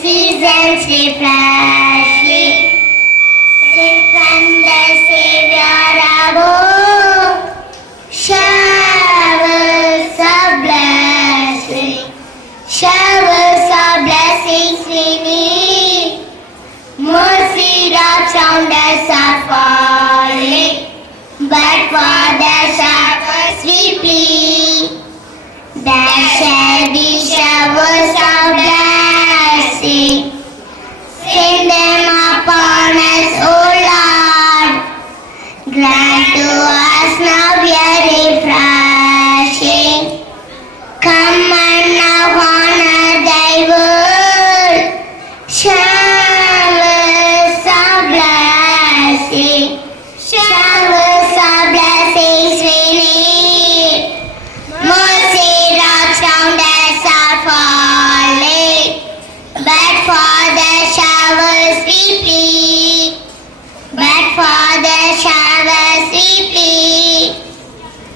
seasons refreshing. Sing from the Savior above. Showers of blessing. Showers of blessings we need. Mercy drops round us are falling. But for the showers we plead. There shall be showers of blessing. Send them upon us, O Lord. Grant to us now your refreshing. Come and now honor thy word. Showers of blessing. Showers of blessings we need. Mercy drops round us are falling. But for the showers we plead. But for the showers we plead.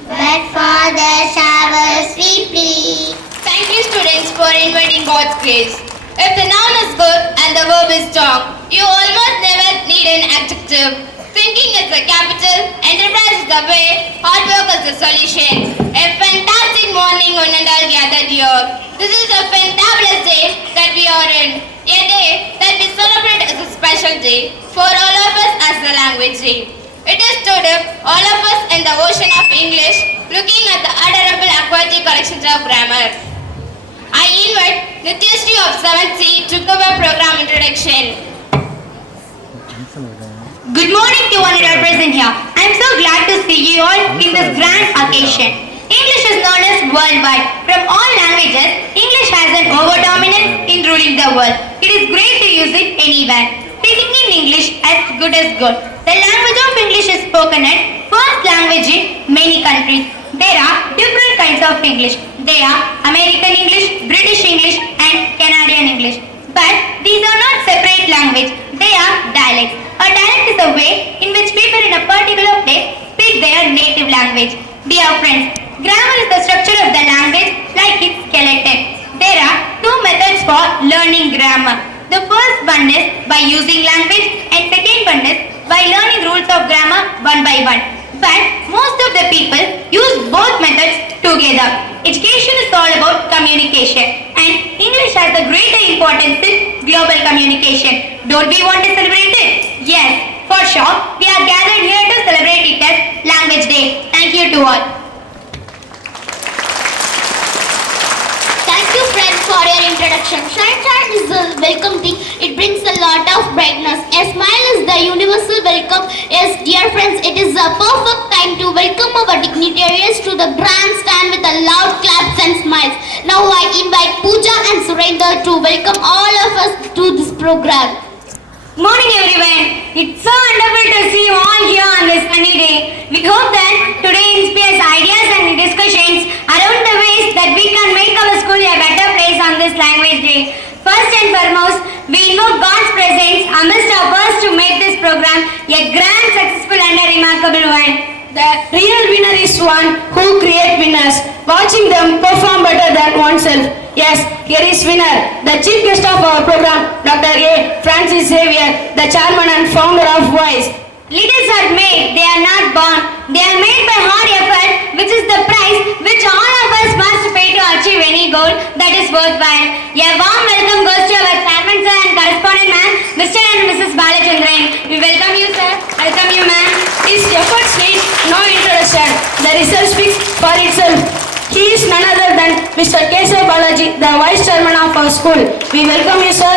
But for the showers we plead. Thank you, students, for inviting God's grace. If the noun is good and the verb is strong, you almost never need an adjective. Thinking is the capital, enterprise is the way, hard work is the solution. A fantastic morning one and all gathered here. This is a fantabulous day that we are in. A day that we celebrate as a special day for all of us as the language day. It is stood up, all of us in the ocean of English, looking at the adorable aquatic collections of grammar. I invite Nityashree of 7th C to give a program introduction. Good morning to one and all present here. I am so glad to see you all in this grand occasion. English is known as worldwide. From all languages, English has an over-dominance in ruling the world. It is great to use it anywhere. Speaking in English as good as good. The language of English is spoken at first language in many countries. There are different kinds of English. They are American English, British English and Canadian English. But these are not separate language. They are dialects. A dialect is a way in which people in a particular place speak their native language. Dear friends, grammar is the structure of the language like its skeleton. There are two methods for learning grammar. The first one is by using language and second one is by learning rules of grammar one by one. But most of the people use both methods together. Education is all about communication and English has a greater importance in global communication. Don't we want to celebrate it? Yes, for sure. We are gathered here to celebrate it as Language Day. Thank you to all. Thank you friends for your introduction. Sunshine is a welcome thing. It brings a lot of brightness. A smile is the universal welcome. Yes, dear friends, it is a perfect time to welcome our dignitaries to the grandstand with a loud claps and smiles. Now I invite Pooja and Surendra to welcome all of us to this program. Morning everyone. It's so wonderful to see you all here on this sunny day. We hope that today inspires ideas and discussions around the ways that we can make our school a better place on this language day. First and foremost, we invoke God's presence amidst our efforts to make this program a grand, successful and a remarkable one. The real winner is one who creates winners. Watching them perform better than oneself. Yes, here is winner, the chief guest of our program, Dr. A. Francis Xavier, the chairman and founder of WISE. Leaders are made, they are not born. They are made by hard effort, which is the price which all of us must pay to achieve any goal that is worthwhile. A warm welcome goes to our chairman sir and correspondent ma'am, Mr. and Mrs. Balachandran. We welcome you sir, welcome you ma'am. His efforts need no introduction. The result speaks for itself. He is none other than Mr. K.S. Balaji, the vice chairman of our school. We welcome you, sir.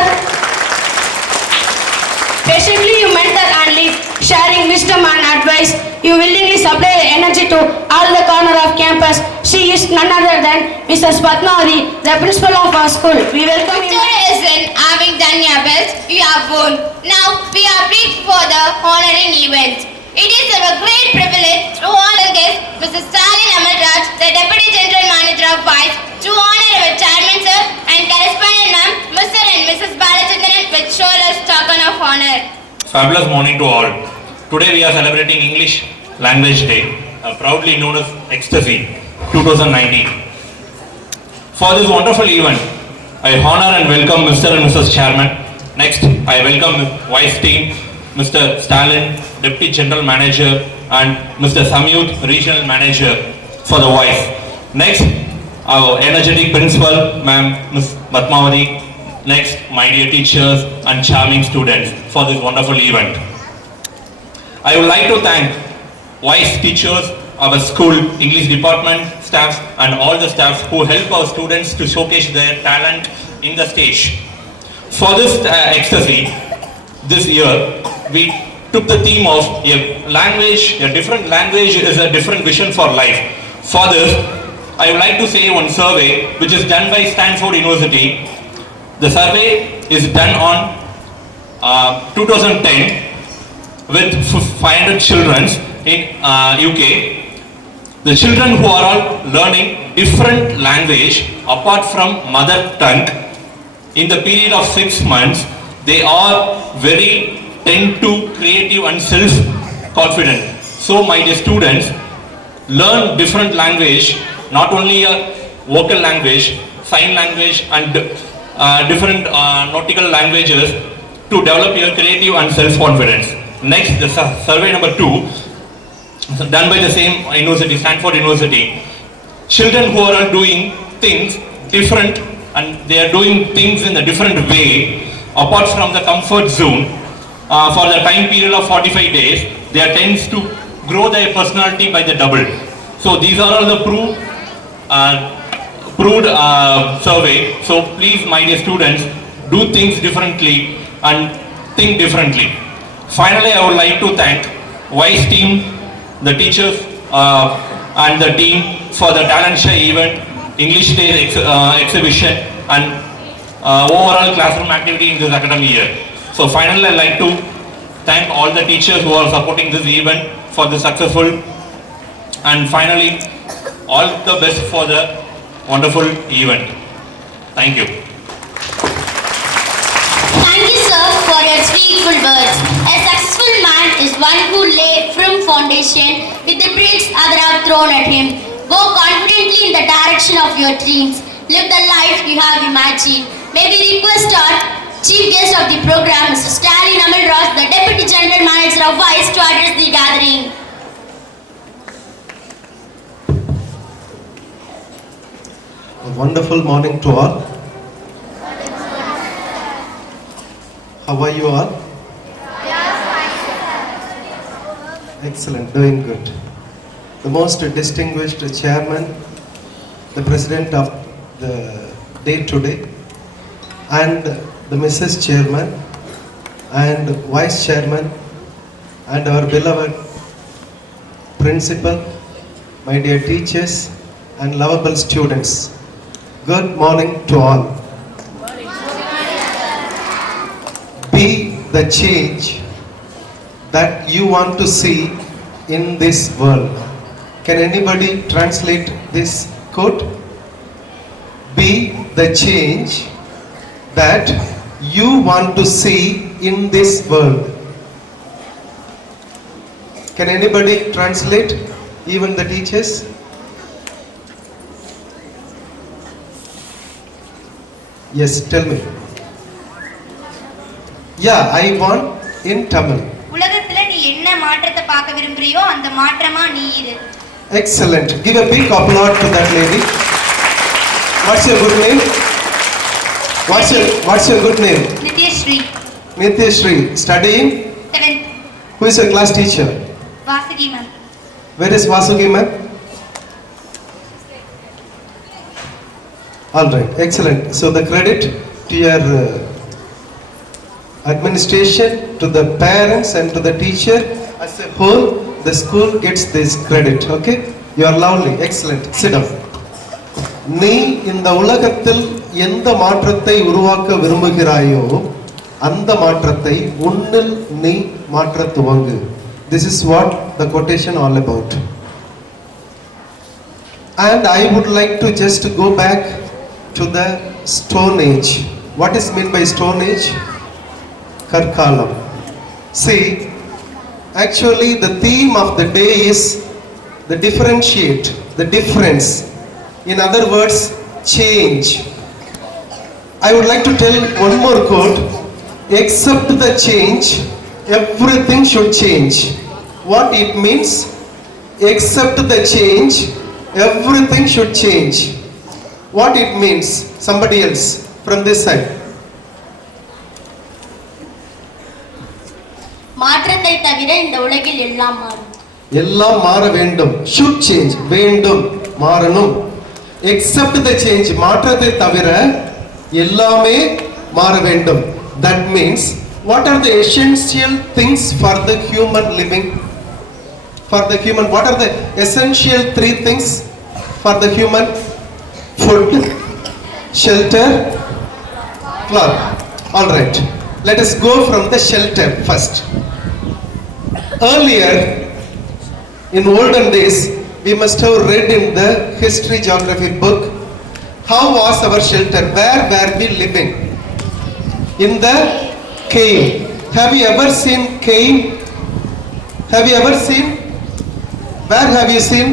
Patiently you mentor and lead, sharing wisdom and advice. You willingly supply energy to all the corner of campus. She is none other than Mrs. Padmavati, the principal of our school. We welcome you. Victoria is in having done your best, you have won. Now we are pleased for the honoring event. It is our great privilege to honor guest Mrs. Stalin Amalraj, the Deputy General Manager of WISE, to honor our chairman sir and correspondent ma'am, Mr. and Mrs. Balachandran with shoulders token of honor. Fabulous morning to all. Today we are celebrating English Language Day, proudly known as Ecstasy 2019. For this wonderful event, I honor and welcome Mr. and Mrs. Chairman. Next, I welcome Vice Team, Mr. Stalin, Deputy General Manager, and Mr. Samyut, Regional Manager for the Vice. Next, our energetic Principal, Ma'am, Ms. Padmavati. Next, my dear teachers and charming students for this wonderful event. I would like to thank Vice teachers, our school English department staffs, and all the staffs who help our students to showcase their talent in the stage. For this ecstasy, this year, we took the theme of a language, a different language is a different vision for life. For this, I would like to say one survey which is done by Stanford University. The survey is done on 2010 with 500 children in UK. The children who are all learning different language apart from mother tongue in the period of 6 months, they are very tend to creative and self-confident. So my dear students, learn different language, not only a vocal language, sign language and different nautical languages to develop your creative and self-confidence. Next, the survey number 2, done by the same university, Stanford University. Children who are doing things different and they are doing things in a different way apart from the comfort zone for the time period of 45 days, they are tends to grow their personality by the double. So these are all the proved survey. So please, my dear students, do things differently and think differently. Finally, I would like to thank Vice team, the teachers and the team for the talent show event, English Day exhibition and overall classroom activity in this academic year. So finally, I'd like to thank all the teachers who are supporting this event for the successful, and finally, all the best for the wonderful event. Thank you. Thank you, sir, for your sweetful words. A successful man is one who lay firm foundation with the bricks others have thrown at him. Go confidently in the direction of your dreams. Live the life you have imagined. May we request our Chief Guest of the program, Mr. Stalin Amal Ross, the Deputy General Manager of Vice, to address the gathering. A wonderful morning to all. How are you all? Excellent, doing good. The most distinguished chairman, the president of the day today, and the Mrs. Chairman, and Vice Chairman, and our beloved principal, my dear teachers, and lovable students. Good morning to all. Be the change that you want to see in this world. Can anybody translate this quote? Be the change that you want to see in this world. Can anybody translate? Even the teachers? Yes, tell me. Yeah, I want in Tamil. உலகத்துல நீ என்ன மாற்றத்தை பார்க்க விரும்புறியோ அந்த மாற்றமா நீ இரு. Excellent. Give a big applause to that lady. What's your good name? What's your good name? Nithyasri. Nityashree. Studying? 7th. Who is your class teacher? Vasuki ma'am. Where is Vasuki ma'am? All right. Excellent. So the credit to your administration, to the parents and to the teacher as a whole, the school gets this credit. Okay? You are lovely. Excellent. Sit down. நீ இந்த உலகத்தில் எந்த மாற்றத்தை உருவாக்க விரும்புகிறாயோ அந்த மாற்றத்தை உன்னில் நீ மாற்ற துவங்கு. This is what the quotation all about. And I would like to just go back to the Stone Age. What is meant by Stone Age? Karkalam. See, actually the theme of the day is the differentiate, the difference. In other words, change. I would like to tell one more quote. Accept the change, everything should change. What it means? Accept the change, everything should change. What it means? Somebody else from this side. மாற்றத்தை தவிர இந்த உலகில் எல்லாம் மாறும். எல்லாம் மாற வேண்டும். Should change. வேண்டும். மாறணும். Accept the change. மாற்றத்தை தவிர எல்லாமே மாற வேண்டும். That means what are the essential things for the human living? For the human, what are the essential three things for the human? Food, shelter, cloth. All right. Let us go from the shelter first. Earlier, in olden days, we must have read in the history geography book, how was our shelter? Where were we living? In the cave. Have you ever seen cave? Have you ever seen? Where have you seen?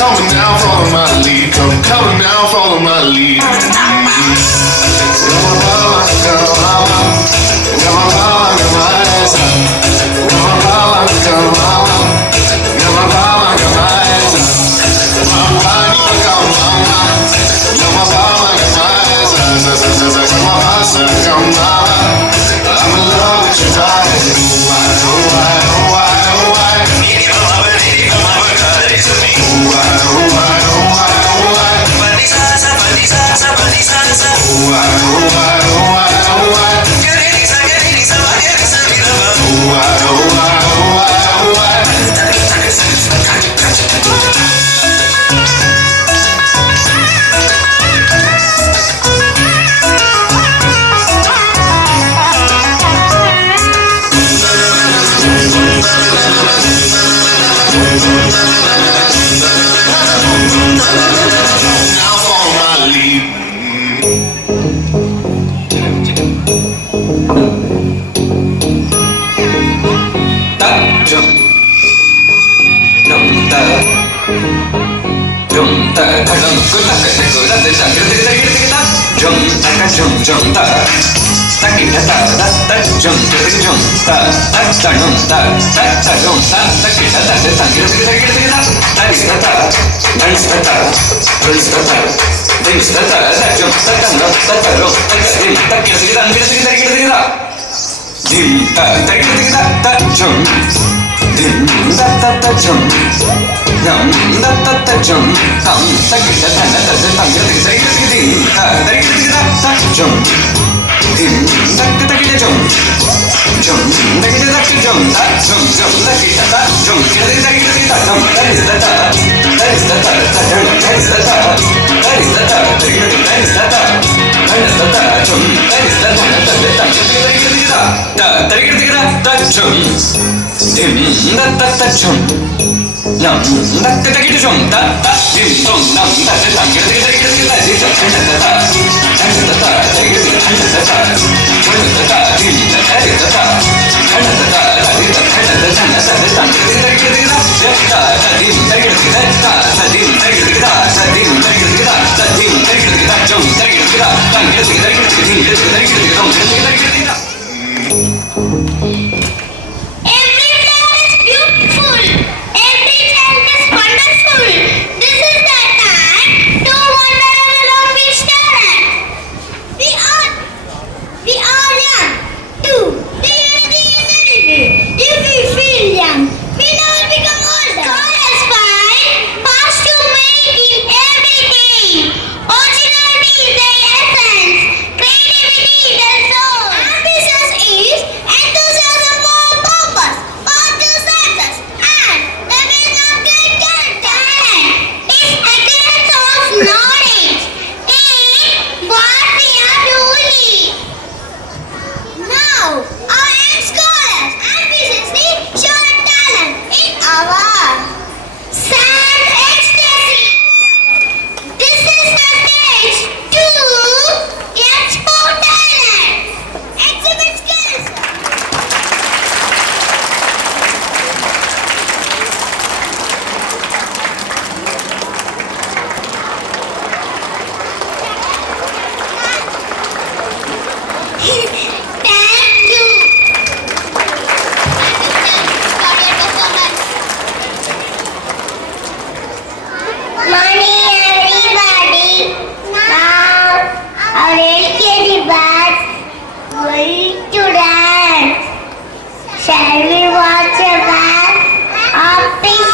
Come now, follow my lead. Come now, follow my lead. I'm in love with your body. Now follow my lead. Every flower is beautiful. Every child is wonderful. This is the time to wonder along with talent. We are young too. The unity is everywhere. If we feel young, we never become older. God has fine, past to make in every day. Originality is the essence. Creativity is the Shall we watch a bag of fish?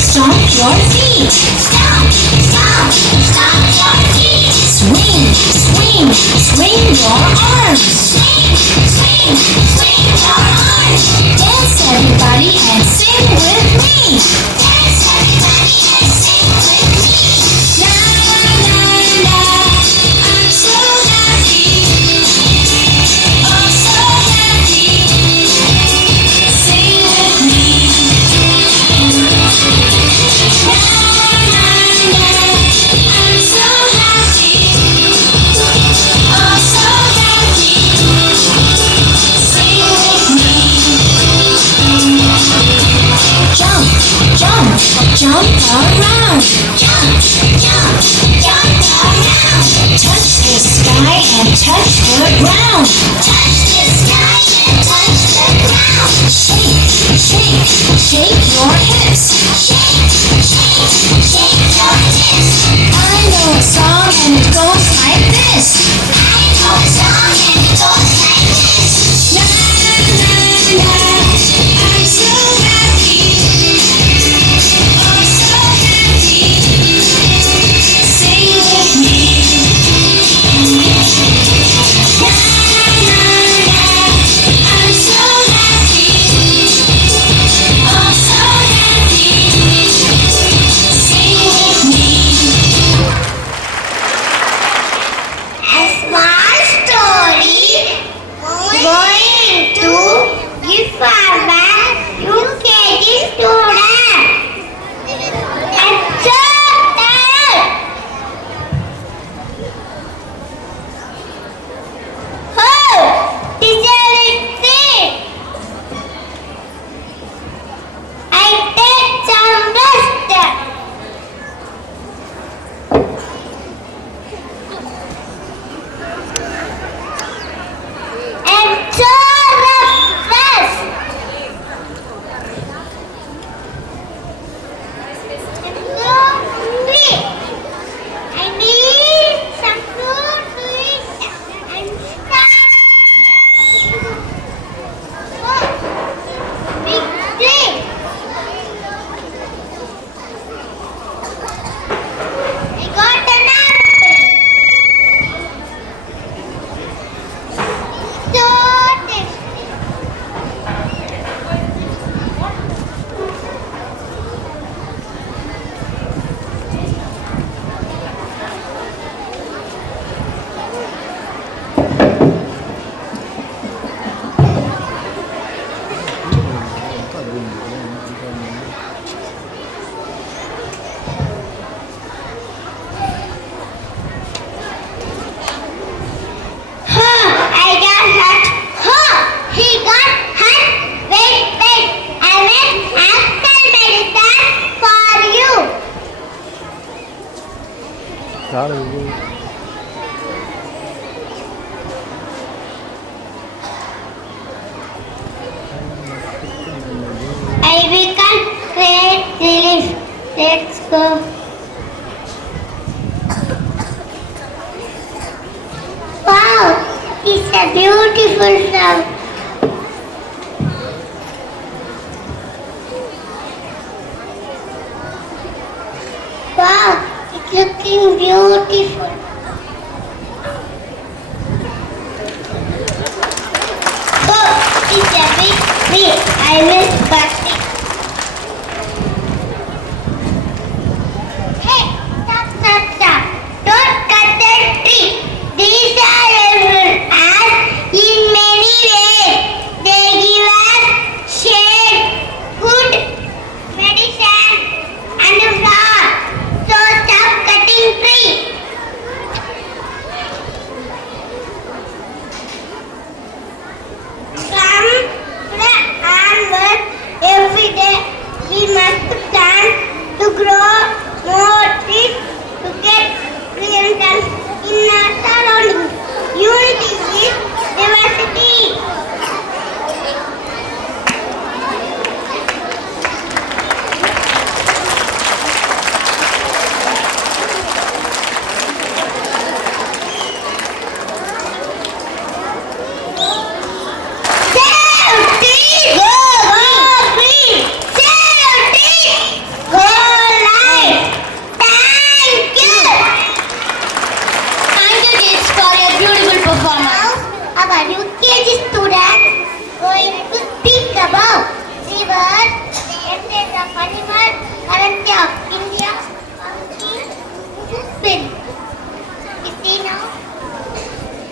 Stomp your feet. Stomp, stomp, stomp your feet. Swing, swing, swing your arms. Swing, swing, swing your arms. Dance everybody and sing with me. Dance everybody and sing with me. La la la, I'm so happy. Oh so happy. Sing with me. Jump around. Jump, jump, jump around. Touch the sky and touch the ground. Touch the sky and touch the ground. Shake, shake, shake your hips. Shake, shake, shake your hips. I know a song and it goes like this. I know a song and it goes like this. La la la, I'm so happy. I become great relief. Let's go. Wow, it's a beautiful sound. Wow, it's looking beautiful. Oh, it's a big tree. I will cut it. Hey, stop, stop, stop. Don't cut that tree. These are everyone as our UKG students going to speak about rivers, the essence of animals, currency of India, monkey, spin. You see now?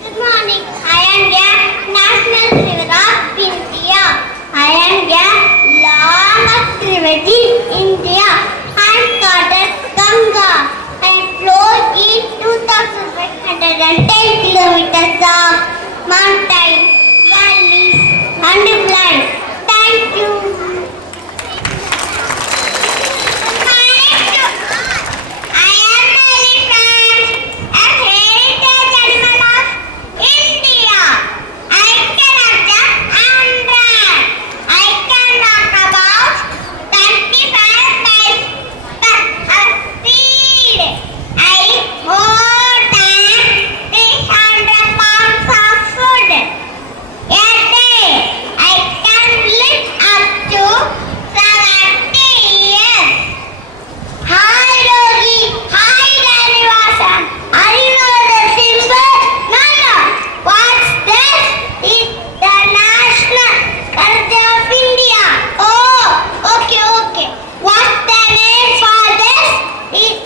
Good morning. I am a national river of India. I am a longest river in India and called Ganga and flows in 2,510 kilometers of mountain, valleys and plains. Thank you. I am elephant, a heritage animal of India. I cannot jump and run. I can walk about 25 miles per hour speed. I eat more than 300 pounds of food a day. I can live up to 70 years. Hi Yogi, hi Danivasan. Are you know the symbol? No. What's this? It's the national currency of India. Oh, okay. What's the name for this? It's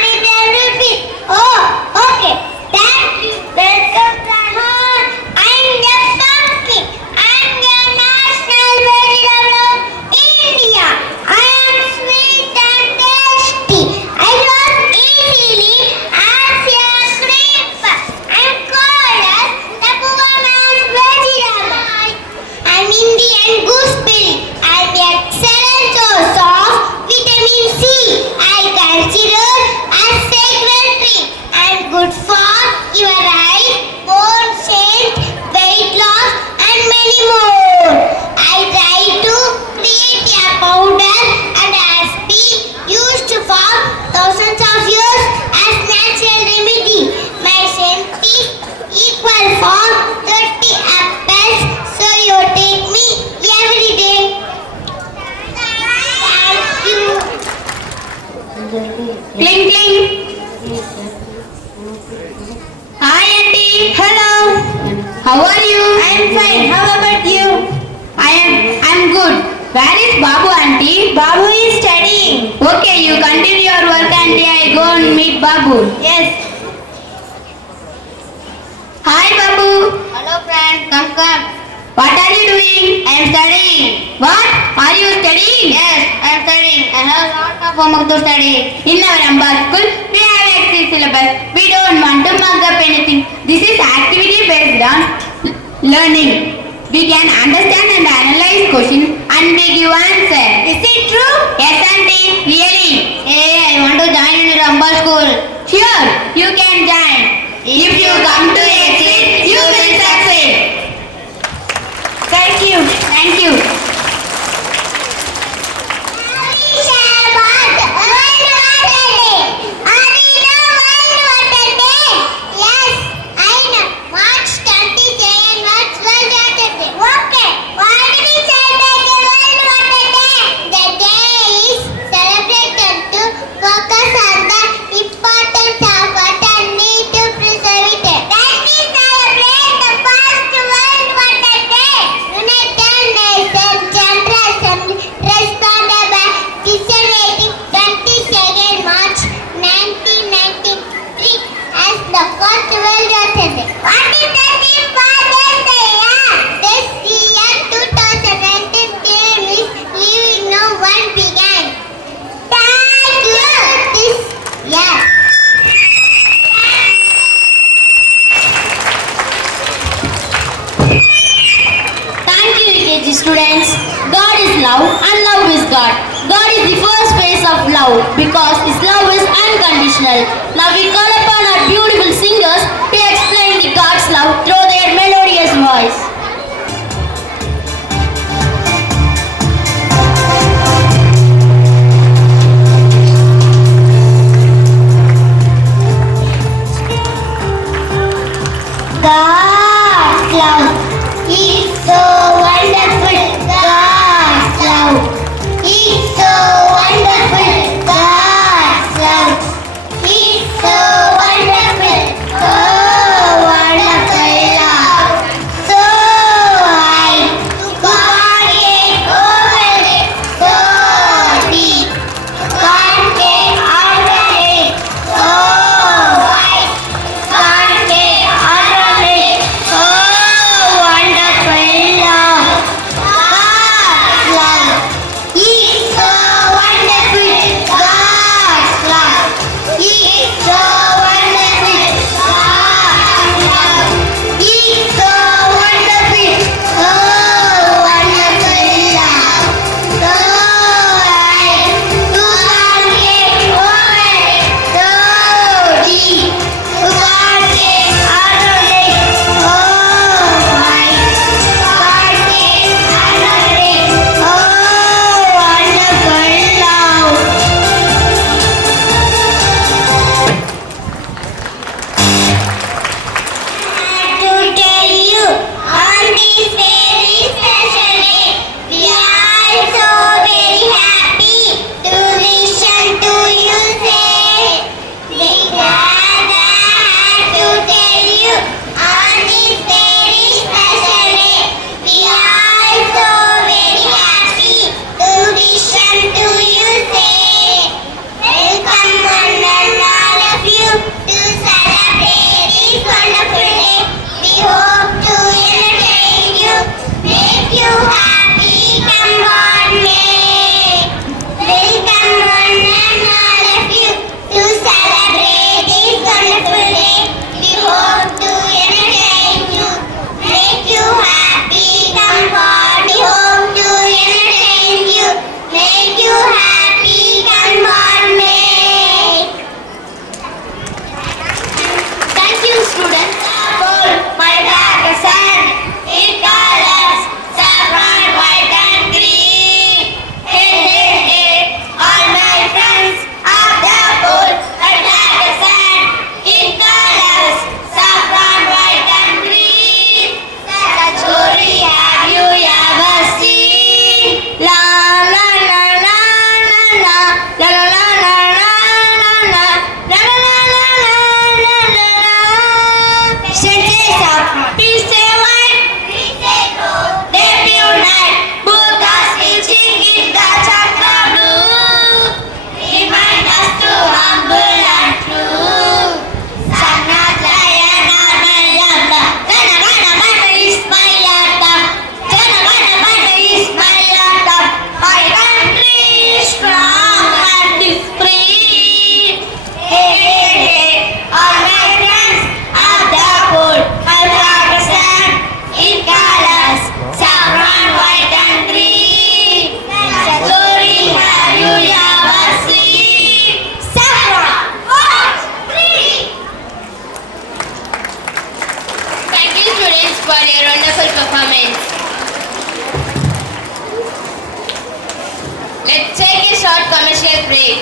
Indian rupee. Oh, okay. Thank you. Welcome, Rahman. I'm the pumpkin. I'm the national vegetable of India. I am sweet and tasty. I grow easily as a creep. I'm called as the poor man's vegetable. I'm Indian gooseberry. I'm excellent source of vitamin C. I consider as sacred tree. I'm good for your eyes, bone strength, weight loss, and many more. I try to create a powder and has been used for thousands of years as natural remedy. My strength is equal for 30 apples, so you take me every day. Thank you. Cling cling. Hi auntie. Hello. How are you? I am fine. How about you? I'm good. Where is Babu auntie? Babu is studying. Okay, you continue your work auntie. I go and meet Babu. Yes. Hi Babu. Hello friend, come. What are you doing? I am studying. What? Are you studying? Yes, I am studying. I have a lot of homework to study. In our Amba school, we have extra syllabus. We don't want to mug up anything. This is activity based on learning. We can understand and analyze questions and we give answer. Is it true? Yes, auntie. Really? Hey, I want to join in the Amba school. Sure, you can join. If you come to exit, you will succeed. Thank you. Thank you. Focus on the importance of water and need to preserve it. That we celebrate the first World Water Day. United Nations General Assembly responded by designating 22nd March 1993 as the first World Water Day. What is the theme for this year? This year 2019 theme is Leaving No One Behind. Thank you. This year. Thank you, UKG students. God is love and love is God. God is the first phase of love because His love is unconditional. Now we call upon our beautiful singers to explain the God's love through their melodious voice. God's love is so wonderful. God's love is so wonderful. God's love is so wonderful. Oh, wonderful love. Thanks for your wonderful performance. Let's take a short commercial break.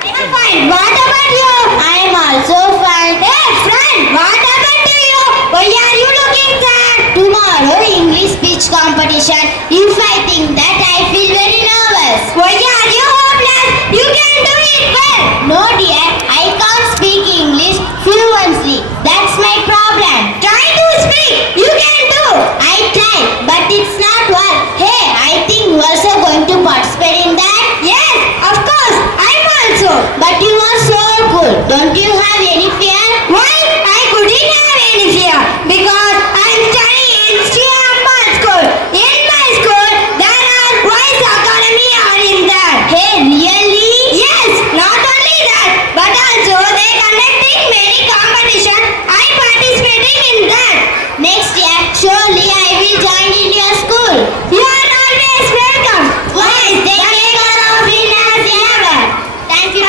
I'm fine. What about you? I am also fine. Hey, friend, what happened to you? Why are you looking sad? Tomorrow, English speech competition. If I think that, I feel very nervous. Why are you hopeless? You can do it well. No, dear. I can't speak English fluently. That's my problem. Try to speak. You can do. I try, but it's not work. Hey, I think you also going to participate in that? Yes, of course. I'm also. But you are so good. Don't you have any fear? Why? I couldn't have any fear because I'm studying in Sri Ammal school. In my school, there are Voice Academy are in there. Hey, really? Yes. Not only that, but also they conducting many competition. I participating in that. Next year, surely I will join in your school. You are always welcome. Yes, they make us our winners ever. Thank you.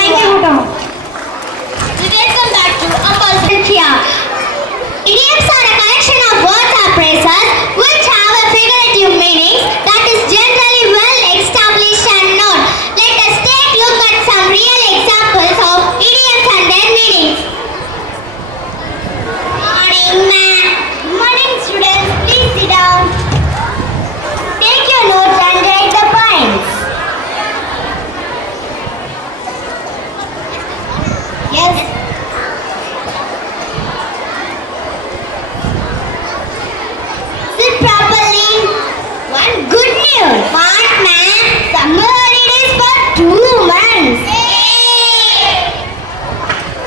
We welcome back to Ambal here. Idioms are a collection of words or phrases which have a figurative meaning that is generally well established and known. Let us take a look at some real examples of idioms and their meanings. Morning, ma'am. Morning, students. Please sit down. Take your notes and write the points. Yes. Sit properly. One good news. What, ma'am? Summer holidays for 2 months.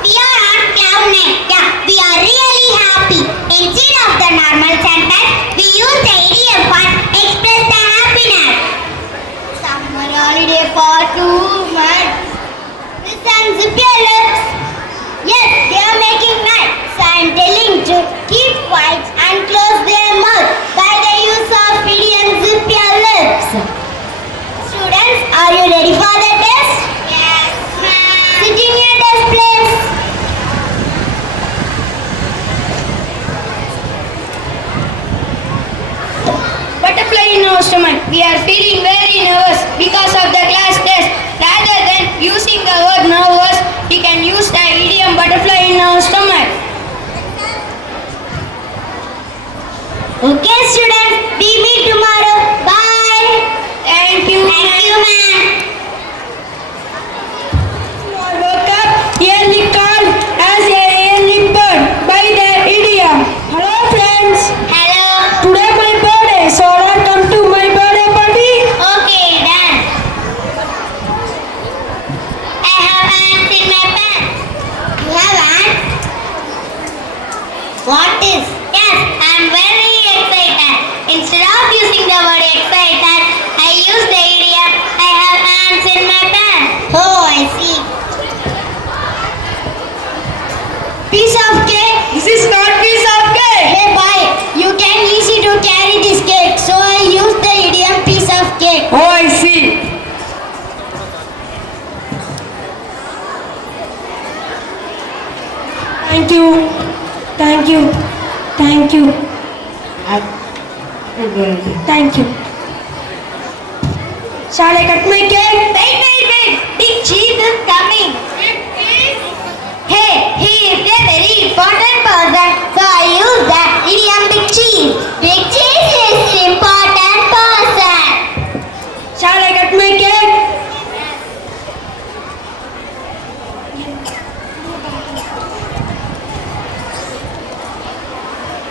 We are on cloud nine. Yeah, we are really happy. Instead of the normal sentence, we use the idiom for express the happiness. Summer holiday for 2 months. Listen, zip your lips. Yes, they are making noise. So I am telling to keep quiet and close their mouth by the use of idiom zip your lips. Students, are you ready for the test? Yes, ma'am. Sit in your desk, please. Butterfly in our stomach. We are feeling very nervous because of the class test. Rather than using the word nervous, we can use the idiom butterfly in our stomach. Okay, students. We meet tomorrow. Bye. Thank you. Thank you, ma'am. I woke up early called as a early bird by the idiom. Hello, friends. Hello. Today my birthday, so I'll come to my birthday party. Okay, done. I have ants in my pants. You have ants? What is? Yes, I am very excited. Instead of using the word excited, I use the idiom I have ants in my pants. Oh, I see. Piece of cake? This is not piece of cake. Hey, boy, you can easy to carry this cake, so I use the idiom piece of cake. Oh, I see. Thank you. Thank you. Thank you. Thank you. Shall I cut my cake? Wait. Big cheese is coming. Hey, he is a very important person, so I use the idiom big cheese. Big cheese is important person. Shall I cut my cake?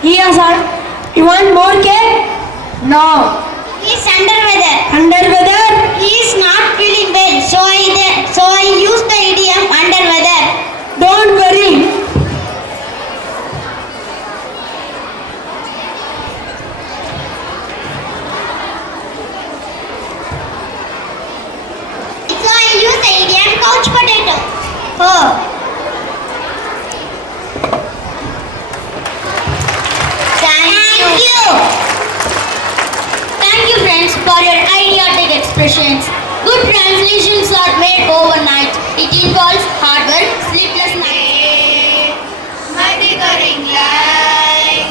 Here, sir. You want more cake? No. He is under weather. Under weather? He is not feeling well, so I use the idiom under weather. Don't worry. So I use the idiom couch potato. Oh. Thank you friends for your idiotic expressions. Good translations are made overnight. It involves hard work, sleepless nights. Mati karing lai.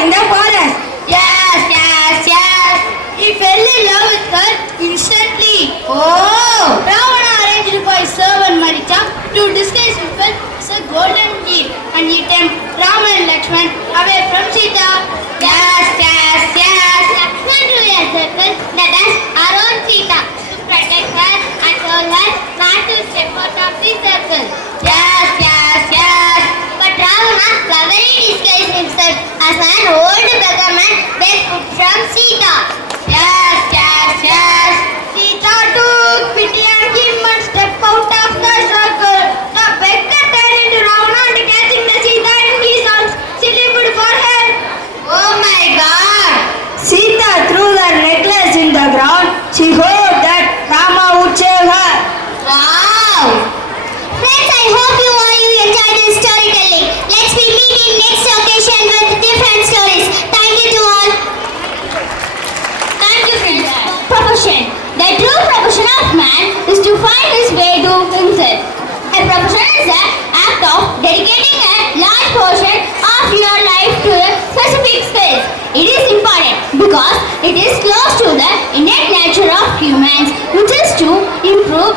in the forest. Yes, yes, yes. He fell in love with her instantly. Oh! Ravana arranged for his servant Maricha to disguise himself as a golden deer and he tempted Rama and Lakshman away from Sita. Yes, yes, yes. Lakshman drew a circle that is around Sita to protect her and told her not to step out of the circle. Yes, yes, yes. But Ravana cleverly disguised himself as an old beggar man then put from Sita. Yes, yes, yes. Sita took pity on him and stepped out of the circle. The beggar turned into Ravana and catching the Sita in his arms, she leaped for her. Oh my God! Sita threw the necklace in the ground. She hoped that Rama would save her. Wow! Friends, I hope you all enjoyed this storytelling. Let's be meeting next occasion with different stories. Thank you to all. Thank you, friends. Profession. The true profession of man is to find his way to himself. A profession is an act of dedicating a large portion of your life to a specific skill. It is important because it is close to the innate nature of humans, which is to improve,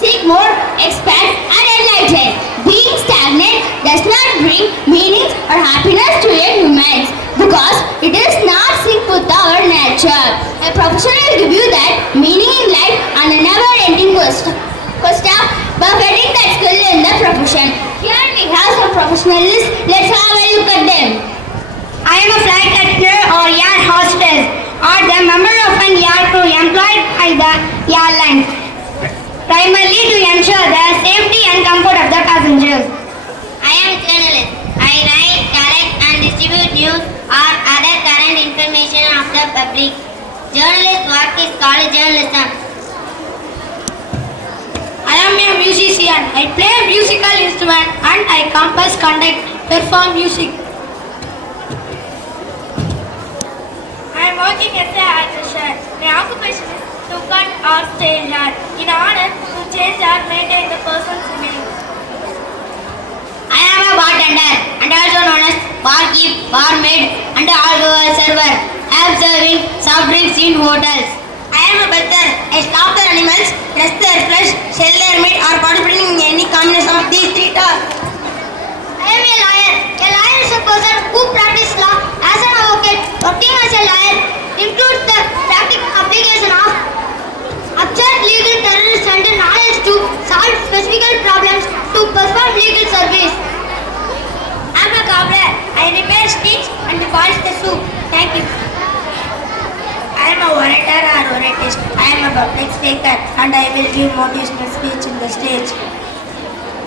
seek more, expand and enlighten. Being stagnant does not bring meaning or happiness to a human because it is not sync with our nature. A profession will give you that meaning in life and a never-ending quest of perfecting that skill in the profession. Here we have some professionals. Let's have a look at them. I am a flight attendant or air hostess or the member of an air crew employed by the airline, primarily to ensure the safety and comfort of the passengers. I am a journalist. I write, collect and distribute news or other current information of the public. Journalist work is called journalism. I am a musician. I play a musical instrument and I compose, conduct, perform music. I am working as a hairdresser. My occupation is to cut or style hair in order to change or maintain the person's image. I am a bartender and also known as barkeep, barmaid and alcohol server, observing soft drinks in hotels. I am a butcher. I slaughter animals, dress their flesh, sell their meat or participating in any combination of these three tasks. I am a lawyer. A lawyer is a person who practices law as an advocate. Working as a lawyer includes the practical application of abstract legal terrorists and knowledge to solve specific problems to perform legal service. I am a cobbler. I repair sticks and polish the soup. Thank you. I am a orator or oratist. I am a public speaker and I will give motivational speech in the stage.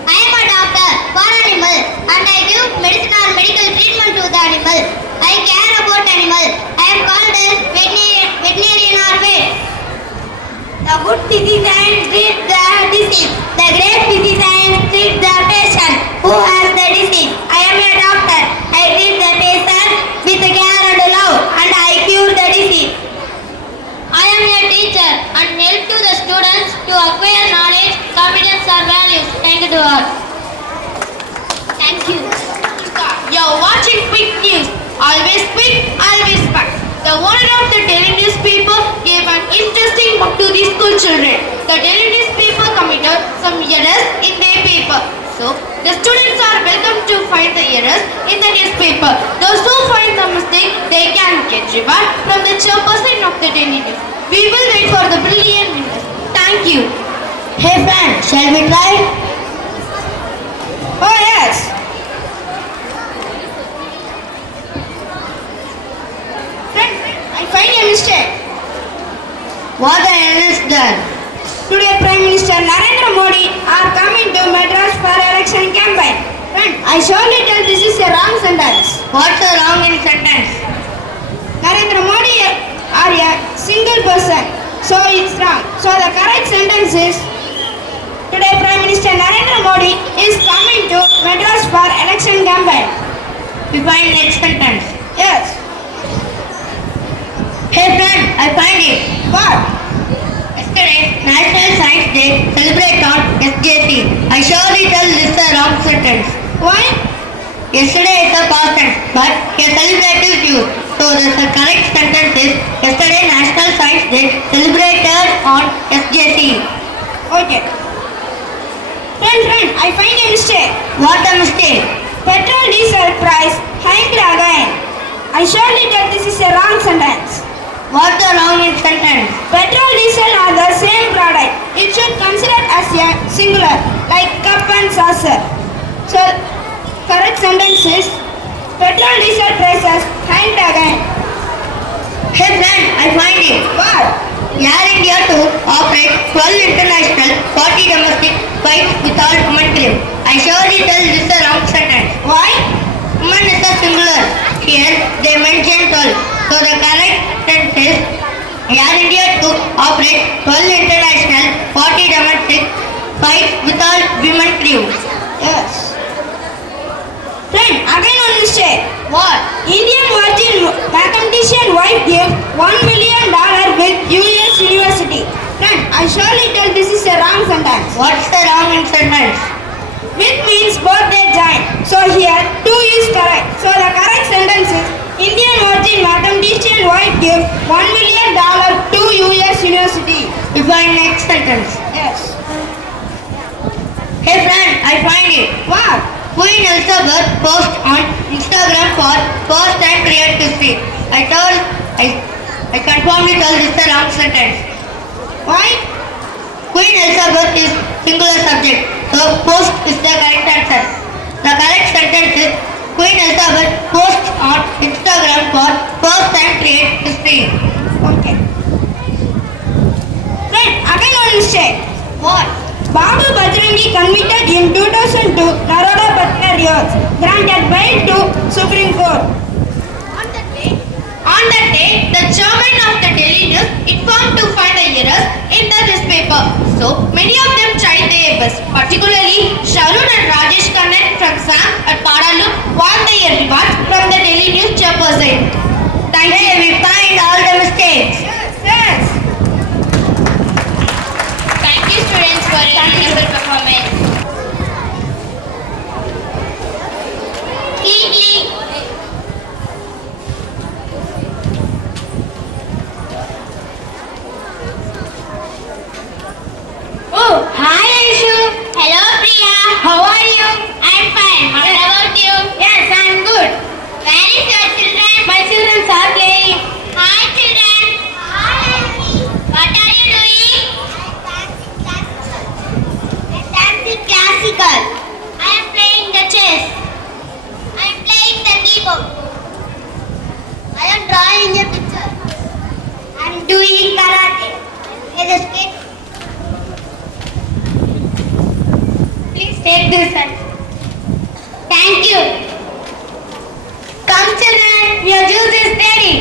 I am a doctor for animal and I give medicine or medical treatment to the animal. I care about animal. I am called as veterinarian or vet. The good physician treats the disease. The great physician treats the patient who has the disease. I am a doctor. I treat the patient with care and love and I cure the disease. I am a teacher and help to the students to acquire knowledge, competence or values. Thank you to all. Thank you. You're watching Quick News. Always quick, always fast. The owner of the Daily Newspaper gave an interesting book to the school children. The Daily Newspaper committed some errors in their paper. So, the students are welcome to find the errors in the newspaper. Those who find the mistake, they can get reward from the chairperson of the Daily News. We will wait for the brilliant winners. Thank you. Hey friend, shall we try? Oh yes. I find a mistake. What the hell is that? Today Prime Minister Narendra Modi are coming to Madras for election campaign. Friend, I surely tell this is a wrong sentence. What's the wrong in sentence? Narendra Modi are a single person, so it's wrong. So the correct sentence is today Prime Minister Narendra Modi is coming to Madras for election campaign. We find next sentence. Yes. Hey friend, I find it. What? Yesterday, National Science Day celebrated on SJC. I surely tell this a wrong sentence. Why? Yesterday is a past tense, but a celebrative use. So the correct sentence is yesterday National Science Day celebrated on SJC. Okay. Friend, I find a mistake. What a mistake! Petrol diesel price hiked again. I surely tell this is a wrong sentence. What the wrong in sentence? Petrol diesel are the same product. It should consider as a singular, like cup and saucer. So, correct sentence is petrol diesel prices hiked again. Hey friend, I find it. What? Air India to operate 12 international, 40 domestic flights without human crew. I surely tell this is a wrong sentence. Why? Human is a singular. Here they mention 12. So the correct sentence is Air India to operate 12 international, 40 domestic flights without human crew. Yes. Friend, again one mistake. What? Indian Virgin mathematician wife gave $1 million with US University. Friend, I surely tell this is a wrong sentence. What's the wrong in sentence? With means both they join. So here 2 is correct. So the correct sentence is Indian Virgin mathematician wife gave $1 million to US University. Define next sentence. Yes. Hey friend, I find it. What? Queen Elizabeth post on Instagram for first time create history. I confirmly told this the wrong sentence. Why? Queen Elizabeth is singular subject, so post is the correct answer. The correct sentence is Queen Elizabeth posts on Instagram for first time create history. Okay. Friend, again one mistake. What? Babu Bajrangi convicted in 2002 Naroda Patna riots, granted bail to Supreme Court. On that day, the chairman of the Daily News informed to find the errors in the newspaper. So, many of them tried their best. Particularly, Sharun and Rajesh Kannan from SAM at Padalu won their rewards from the Daily News chairperson. Thank you. We find all the mistakes. Yes. Thank you, students, for your wonderful performance. Clean. Oh, hi Aishu. Hello Priya. How are you? I'm fine. What about you? Yes, I'm good. Where is your children? My children are playing. Hi children. Hi. What are you doing? I'm dancing classical. I am playing the chess. I am playing the keyboard. I am drawing a picture. I am doing karate. Play the skate. Please take this and Thank you. come children. Your juice is ready.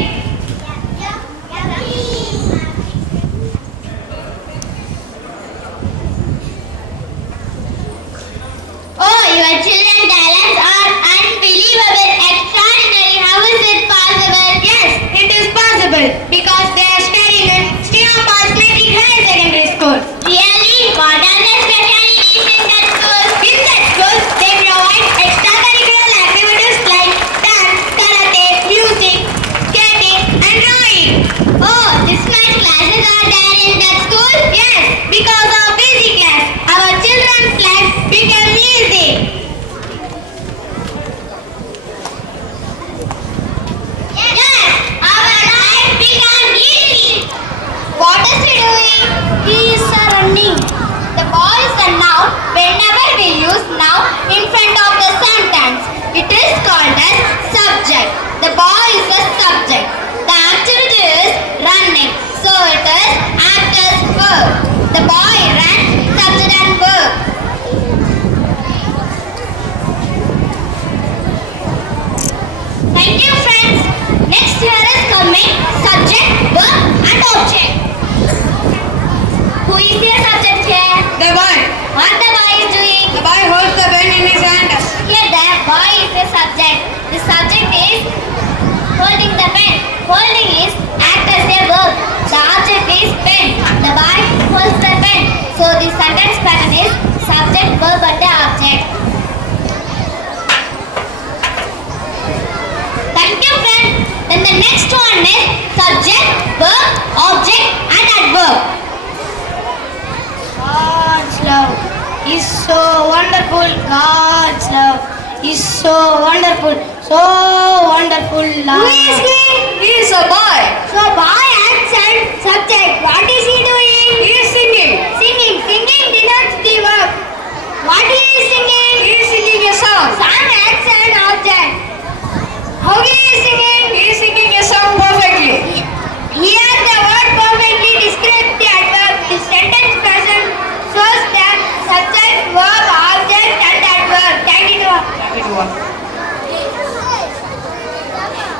Oh, your children's talents are unbelievable, extraordinary. How is it possible? Yes, it is possible because they are studying in Stima Cosmetic Higher Secondary School. Really? What are the specialties in that school? In that school, they provide extracurricular activities like dance, karate, music, skating, and drawing. Oh, this much classes are there in that school? Yes, because of busy class, our children's life became easy. so wonderful, so wonderful. Who is he? He is a boy. So boy accent subject. What is he doing? He is singing. Singing. Singing denotes the verb. What he is singing? He is singing a song. Song accent object. How he is singing? He is singing a song perfectly. Here the word perfectly describes the adverb. The sentence present shows that subject, verb, object and adverb. Thank you.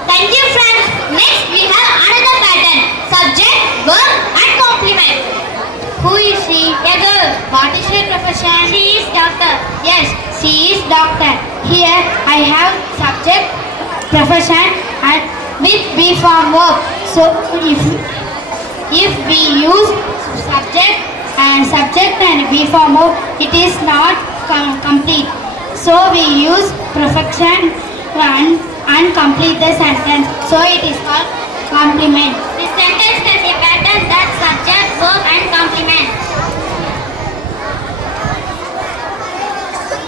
Thank you, friends. Next, we have another pattern. Subject, verb and complement. Who is she? A girl. What is her profession? She is doctor. Yes, she is doctor. Here I have subject, profession and with be form verb. So if we use subject and be form verb, it is not complete. So we use profession and complete the sentence. So it is called complement. The sentence has a pattern that subject, verb and complement.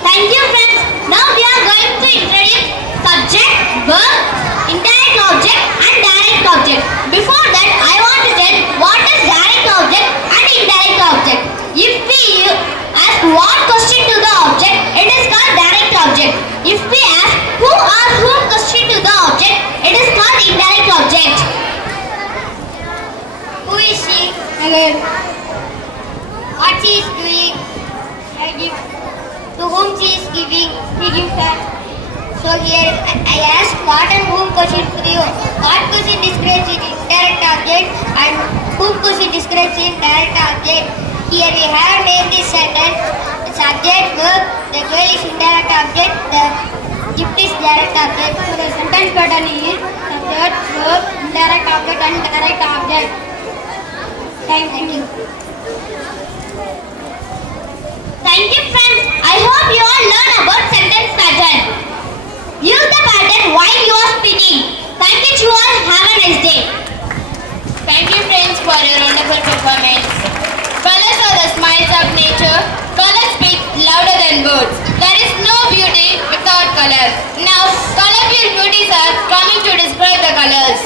Thank you, friends. Now we are going to introduce subject, verb, indirect object and direct object. Before that, I want to tell what is direct object and indirect object. If we ask what question to the object, it is called direct object. If we ask who or whom question to the object, it is called indirect object. Who is she? Hello. What she is doing? I give. To whom she is giving? He gives her. So here I ask what and whom question to you. What question describes in indirect object and whom question describes in direct object. Here we have named this sentence. The subject, verb, the girl is indirect object, the gift is direct object. So the sentence pattern is subject, verb, indirect object and direct object. Thank you. Thank you, friends. I hope you all learn about sentence pattern. Use the pattern while you are speaking. Thank you to all. Have a nice day. Thank you, friends, for your wonderful performance. Colors are the smiles of nature. Colors speak louder than words. There is no beauty without color. Now, colorful beauties are coming to describe the colors.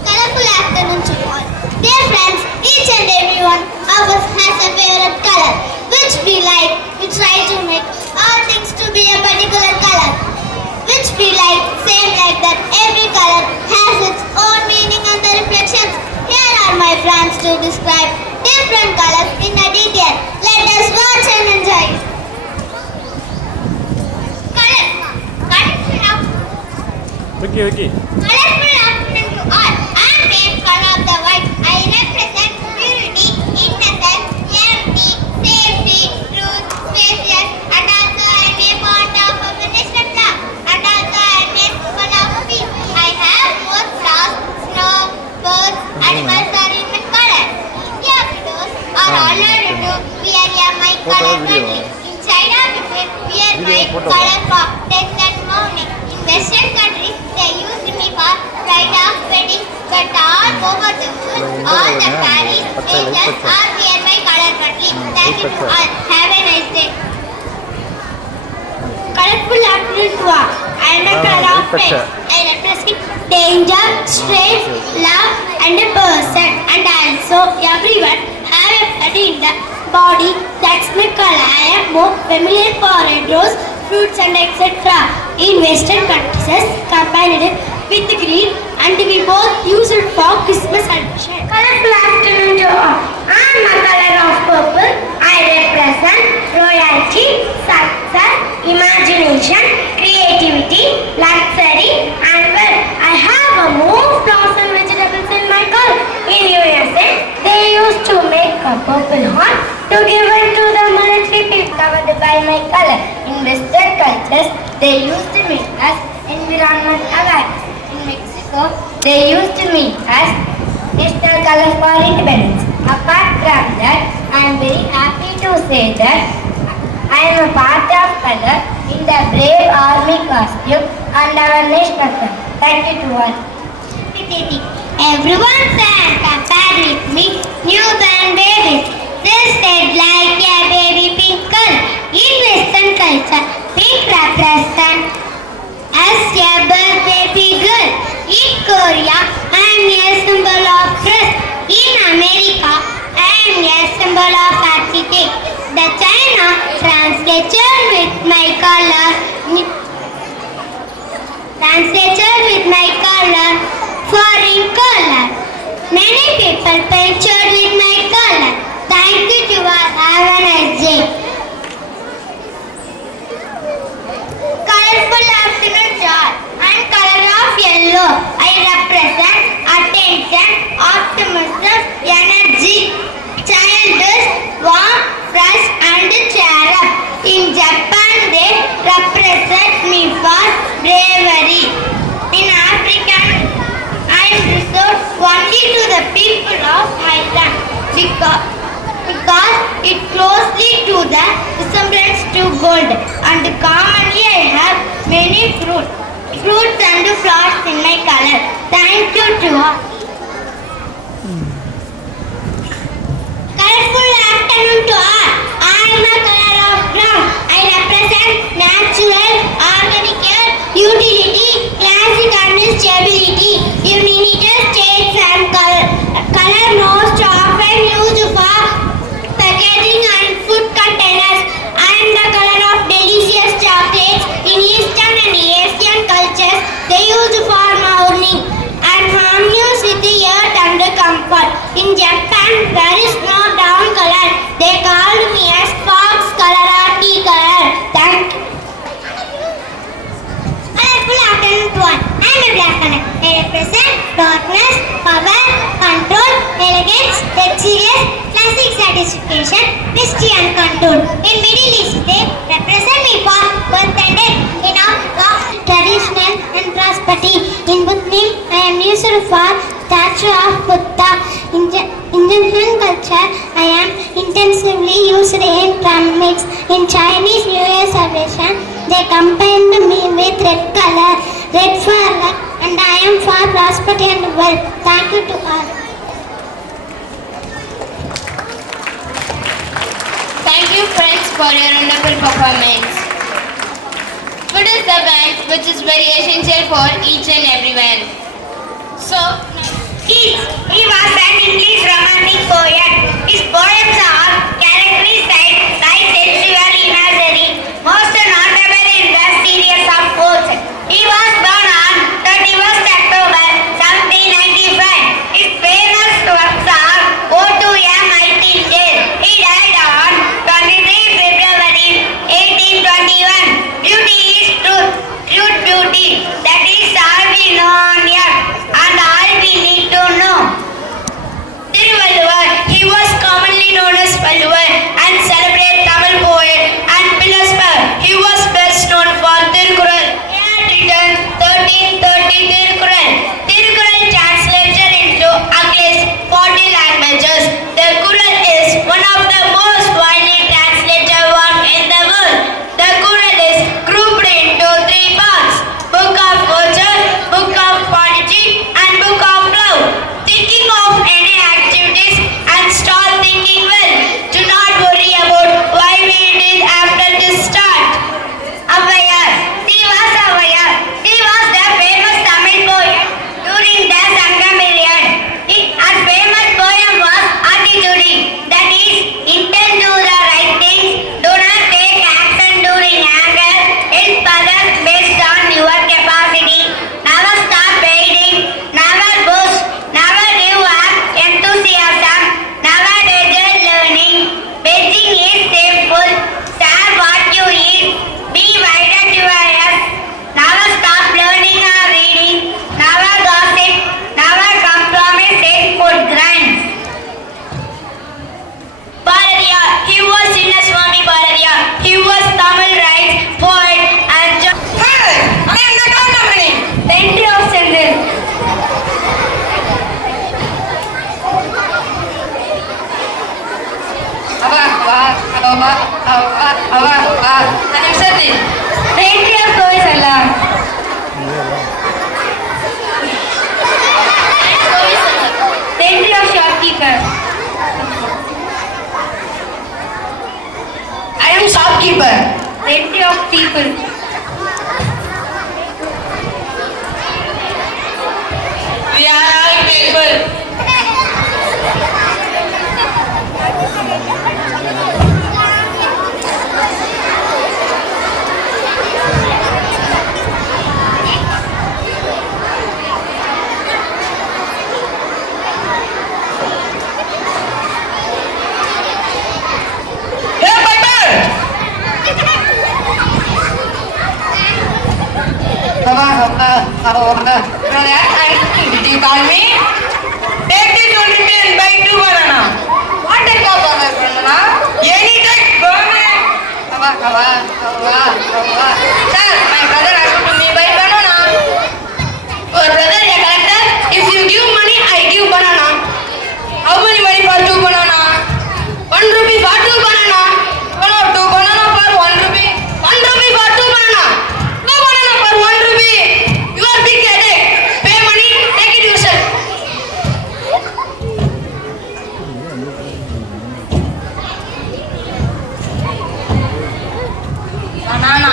Colorful afternoon to all. Dear friends, each and every one of us has a favorite color, which we like. We try to make all things to be a particular color, which we like. Same like that, every color has its own meaning and the reflections. Here are my friends to describe different colors in a detail. Let us watch and enjoy. Colorful afternoon to all. I am named color of the white. I represent purity, innocence, purity, safety, truth, patience, and also I am a part of a national flag. And also I am a symbol of peace. I have both flowers, snow, birds, animals are in my color. India widows are honored to wear my color country. In China, people wear my color for death and mourning. In Western countries, they use me for bride of wedding, but all over the world, all the Paris angels are wear my color country. Thank you to all. Have a nice day. Colorful afternoon to all. I am a color of red. I represent danger, strength, love, and a person. And also everyone have a blood in the body. That's my color. I am more familiar for red rose, fruits, and etc. In Western countries, combined with green, and we both use it for Christmas celebration. Colorful afternoon to all. I am a color of purple. I represent royalty, success, imagination, creativity, luxury, and wealth. I have a more flowers and vegetables in my color. In USA, they used to make a purple horn to give it to the military people covered by my color. In Western cultures, they used me as environment aware. In Mexico, they used me as national color for independence. Apart from that, I am very happy to say that I am a part of color in the brave army costume and our national flag. Thank you to all. aesthetic. Everyone sang compared with me, newborn babies. They said like a baby pink girl. In Western culture, pink represents as a baby girl. In Korea, I am a symbol of trust. In America, I am a symbol of attitude. The China translated with my color. Translated with my color, foreign color. Many people pictured with my color. Thank you to all. Have a nice day. Colorful afternoon joy and color of yellow. I represent attention, optimism, energy, childhood, warm, fresh and cheer up. In Japan they represent me for bravery. In Africa I am reserved only to the people of my land because it closely to the resemblance to gold, and commonly I have many fruits and flowers in my color. Thank you to all. Colorful afternoon to all. I am a color of brown. I represent natural, organic air, utility, classic and stability. United States and color most often used for packaging and food containers. I am the color of delicious chocolates. In Eastern and Asian cultures, they use for mourning and harmonious with the earth and the comfort. In Japan, there is no brown color. They called me as fox color or tea color. Thank you. Colorful afternoon to all. I am a black color. I represent darkness, power, control, elegance, luxurious, classic satisfaction, mystery and control. In Middle East, they represent me for birth and death. In Africa, traditional and prosperity. In Buddhism, I am used for statue of Buddha. In Indian culture, I am intensively used in pyramids. In Chinese New Year celebration, they combined me with red color, red for luck, and I am for prosperity and wealth. Thank you to all. Thank you friends for your wonderful performance. Food is the band which is very essential for each and everyone. So, Keats, he was an English romantic poet. His poems are characterized by sensual imagery, most notable in the series of poems. He was born on 31st October 1795. His famous works are Ode to a Nightingale. He died on 23 February 1821. Beauty is truth, truth beauty. That is all we know on earth and all we need to know. Tiruvalluvar, he was commonly known as Valluvar and celebrated Tamil poet and philosopher. He was best known for Tirukkural. He had written 1330 Tirukkural. Tirukkural translated into at least 40 languages. Tirukkural is one of the most widely translated works in the world. Tirukkural is grouped into 3 parts: Book of Virtue, Book of Poetry and Book of Love. Thinking of any activities and start thinking well. Do not worry about why we did after this start. Avvaiyar. He was the famous Tamil poet during the Sangam period. His famous poem was Attitude, that is, intend to do the right things, do not take action during anger, help others based on your capacity, never stop waiting, never boast, never give up enthusiasm, never reject learning, begging is shameful, share what you eat, be wider to us, never stop learning or reading, never gossip, never compromise in food grinds. Bharatiyar, he was Chinnaswamy Bharatiyar. He was Tamil rights poet and Hey, I am the company. Plenty of sentence. Plenty of toys, Allah. call me? Take this 1 rupee and buy 2 banana. What type of banana? Any type banana. Sir, my brother asked to me buy banana. Oh, brother, a collector. If you give money, I give banana. How many money for 2 banana? 1 rupee for 2 banana. No, 2 banana for 1 rupee. 1 rupee for 2 banana. 2 banana for 1 rupee. You are big headache. Pay money, take it yourself. Banana.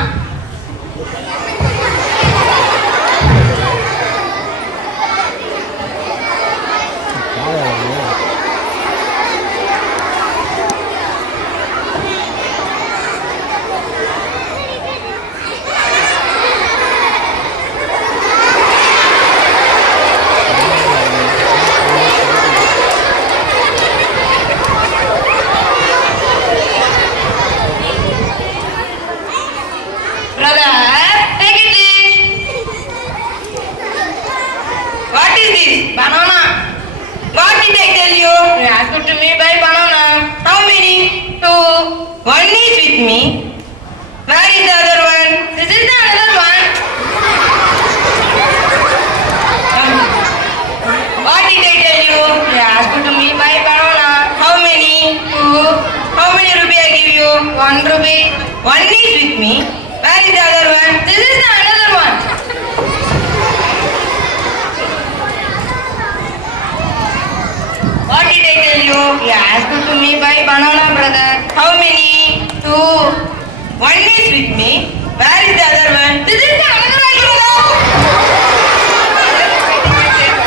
Brother, take it this. What is this? Banana. What did I tell you? You asked to me buy banana. How many? 2. 1 is with me. Where is the other one? This is the other one. What did I tell you? You asked to me buy banana. How many? 2. How many rupee I give you? 1 rupee. 1 is with me. Where is the other one? This is the another one. What did I tell you? You asked to me buy banana, brother. How many? 2. 1 is with me. Where is the other one? This is the another one, brother.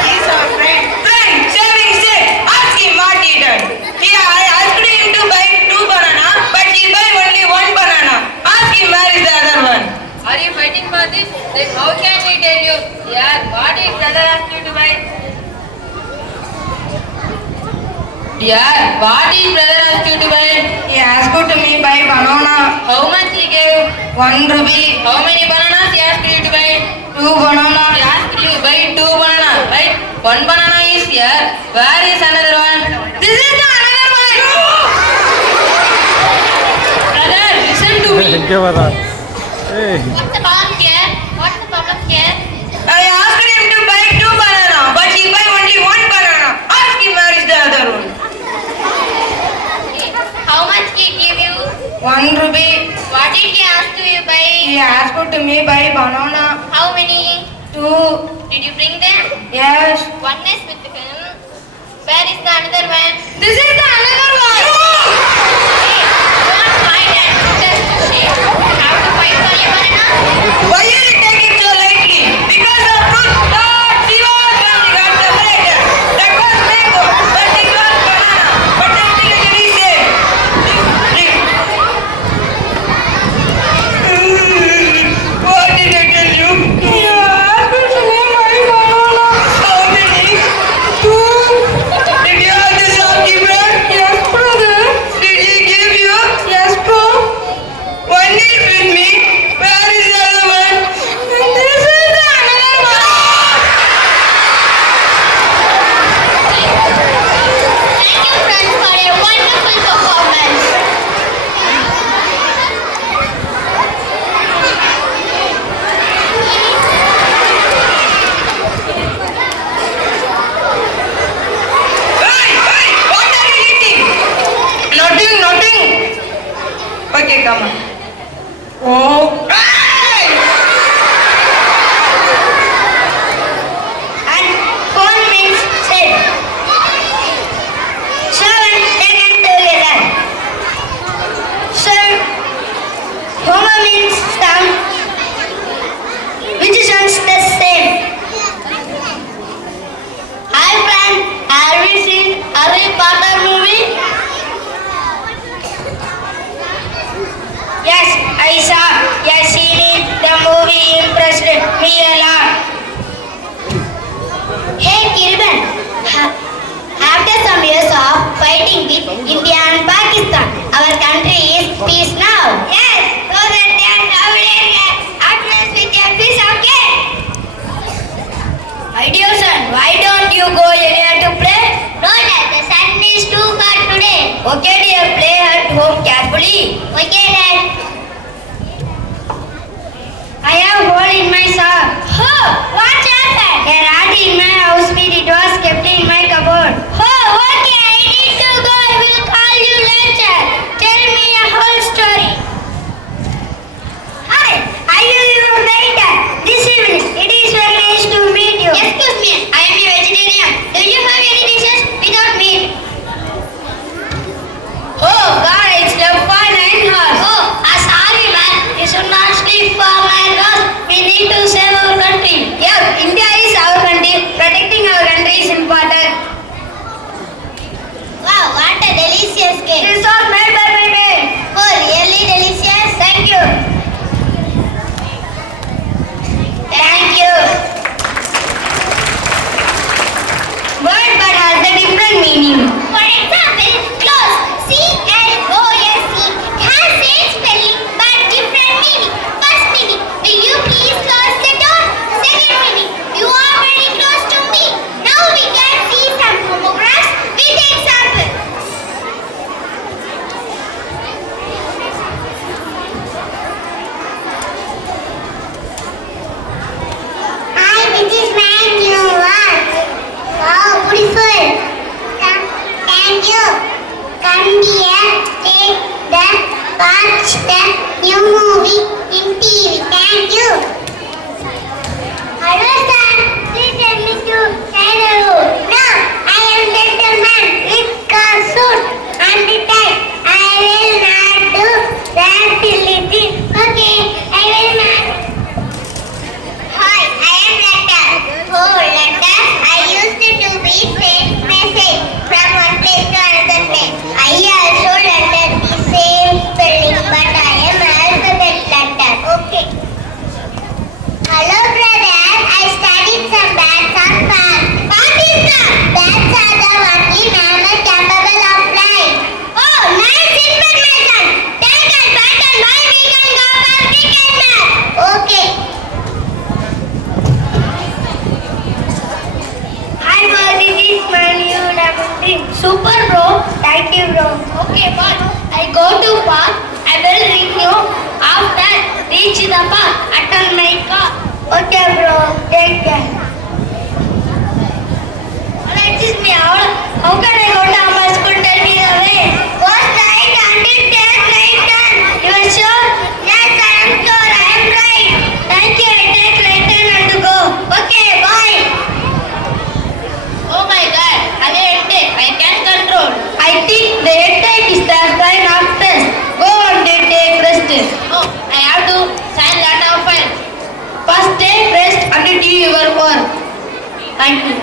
He's our friend. Friend, saving said, ask him what he done. Here I asked him to buy 2 banana, but he buy only 1 banana. Ask him where is the other one. Are you fighting for this? Then how can we tell you? Yeah, what if brother asked you to buy? Yeah, what if brother asked you to buy? He asked to me buy banana. How much he gave? 1 rupee. How many bananas he asked you to buy? 2 banana. He asked you to buy 2 banana, right? 1 banana is here. Where is another one? This is the another one. Brother, listen to me. What's the problem here? What's the problem here? I asked him to buy 2 banana, but he buy only 1 banana. Ask him where is the other one. How much he give you? 1 rupee. What did he ask to you buy? He asked to me buy banana. How many? 2. Did you bring them? Yes. 1 is with him. Where is the another one? This is the another one. Don't fight and protest to shame. You have to fight for your banana. Why you take it so lightly? Because the truth Lord Shiva family got separated. That was mango, but it was banana. But I think it is safe. What did I tell you? Yeah, but my banana. How many? 2. Did you have the shopkeeper? Yes. My dear son, why don't you go anywhere to play? No, Dad, the sun is too hot today. Okay, dear, play at home carefully. Okay, Dad. I have hole in my sock. Oh, what's happened? A rat in my house meat. It was kept in my cupboard. Oh, okay, I need to go. I will call you later. Tell me a whole story. Hi, are you your later? This evening, it is very nice to meet you. Excuse me, I am a vegetarian. Do you have any dishes without meat? Oh, God, it's left for 9 hours. Oh, sorry, man. You should not sleep for 9 hours. We need to save our country. Yeah, India is our country. Protecting our country is important. Wow, what a delicious cake. This was made by my maid. Oh, really delicious? Thank you. Thank you. Word but has a different meaning. For example, close. C-L-O-S-E. It has same spelling but different meaning. First meaning, will you please close the door? Second meaning, you are very close to me. Now we can see some photographs with example. Hi, this is my new one. Wow, beautiful. Thank you. Come here, take the watch the new movie in TV. Thank you. Hello, sir. Please let me to say the rule. No, I am gentleman with suit and the tie. I will not do that silly thing. Okay, I will not. Hi, I am letter. Oh, letter. I used to be send message from one place to another place. I also letter the same spelling, but I am alphabet letter. Okay. Hello, brother. I studied some bats on farm. What is that? Bats are the only mammal capable of flying. Oh, nice information. Take us back and why we can go for cricket match. Okay. Hi, bro. This is my new double thing. Super, bro. Thank you, bro. Okay, but I go to park. I will ring you after reach the park. Attend my car. Okay, bro. Take care. Excuse me, how can I go to my school? Tell me the way. Go straight until take right turn. You are sure? Yes, I am sure. I am right. Thank you. I take right turn and to go. Okay, bye. Oh my God, I can control. I think the headache is the sign of stress. Go and take rest. Oh, I have to sign lot of files. First take rest and do your work. Thank you.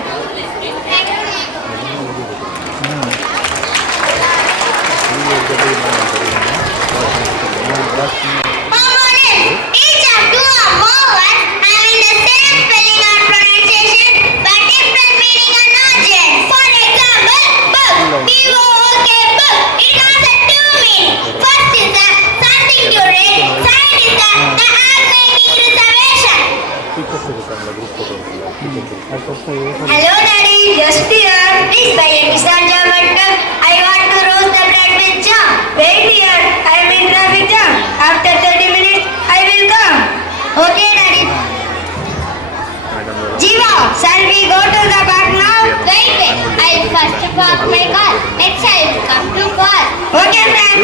Each of two or more words having the same spelling or pronunciation but different meaning or logic. For example, book. B-O-O-K, book. It has a two meaning. First is the something to read. Second is the act making reservation. Hello, Daddy. Just here. Please buy a Nissan Mutton. I want to roast the bread with jam. Wait here. I am in traffic jam. After 30 minutes, I will come. Okay, Daddy. Jiva, shall we go to the park now? Wait. I first park my car. Next I will come to car. Okay, friend.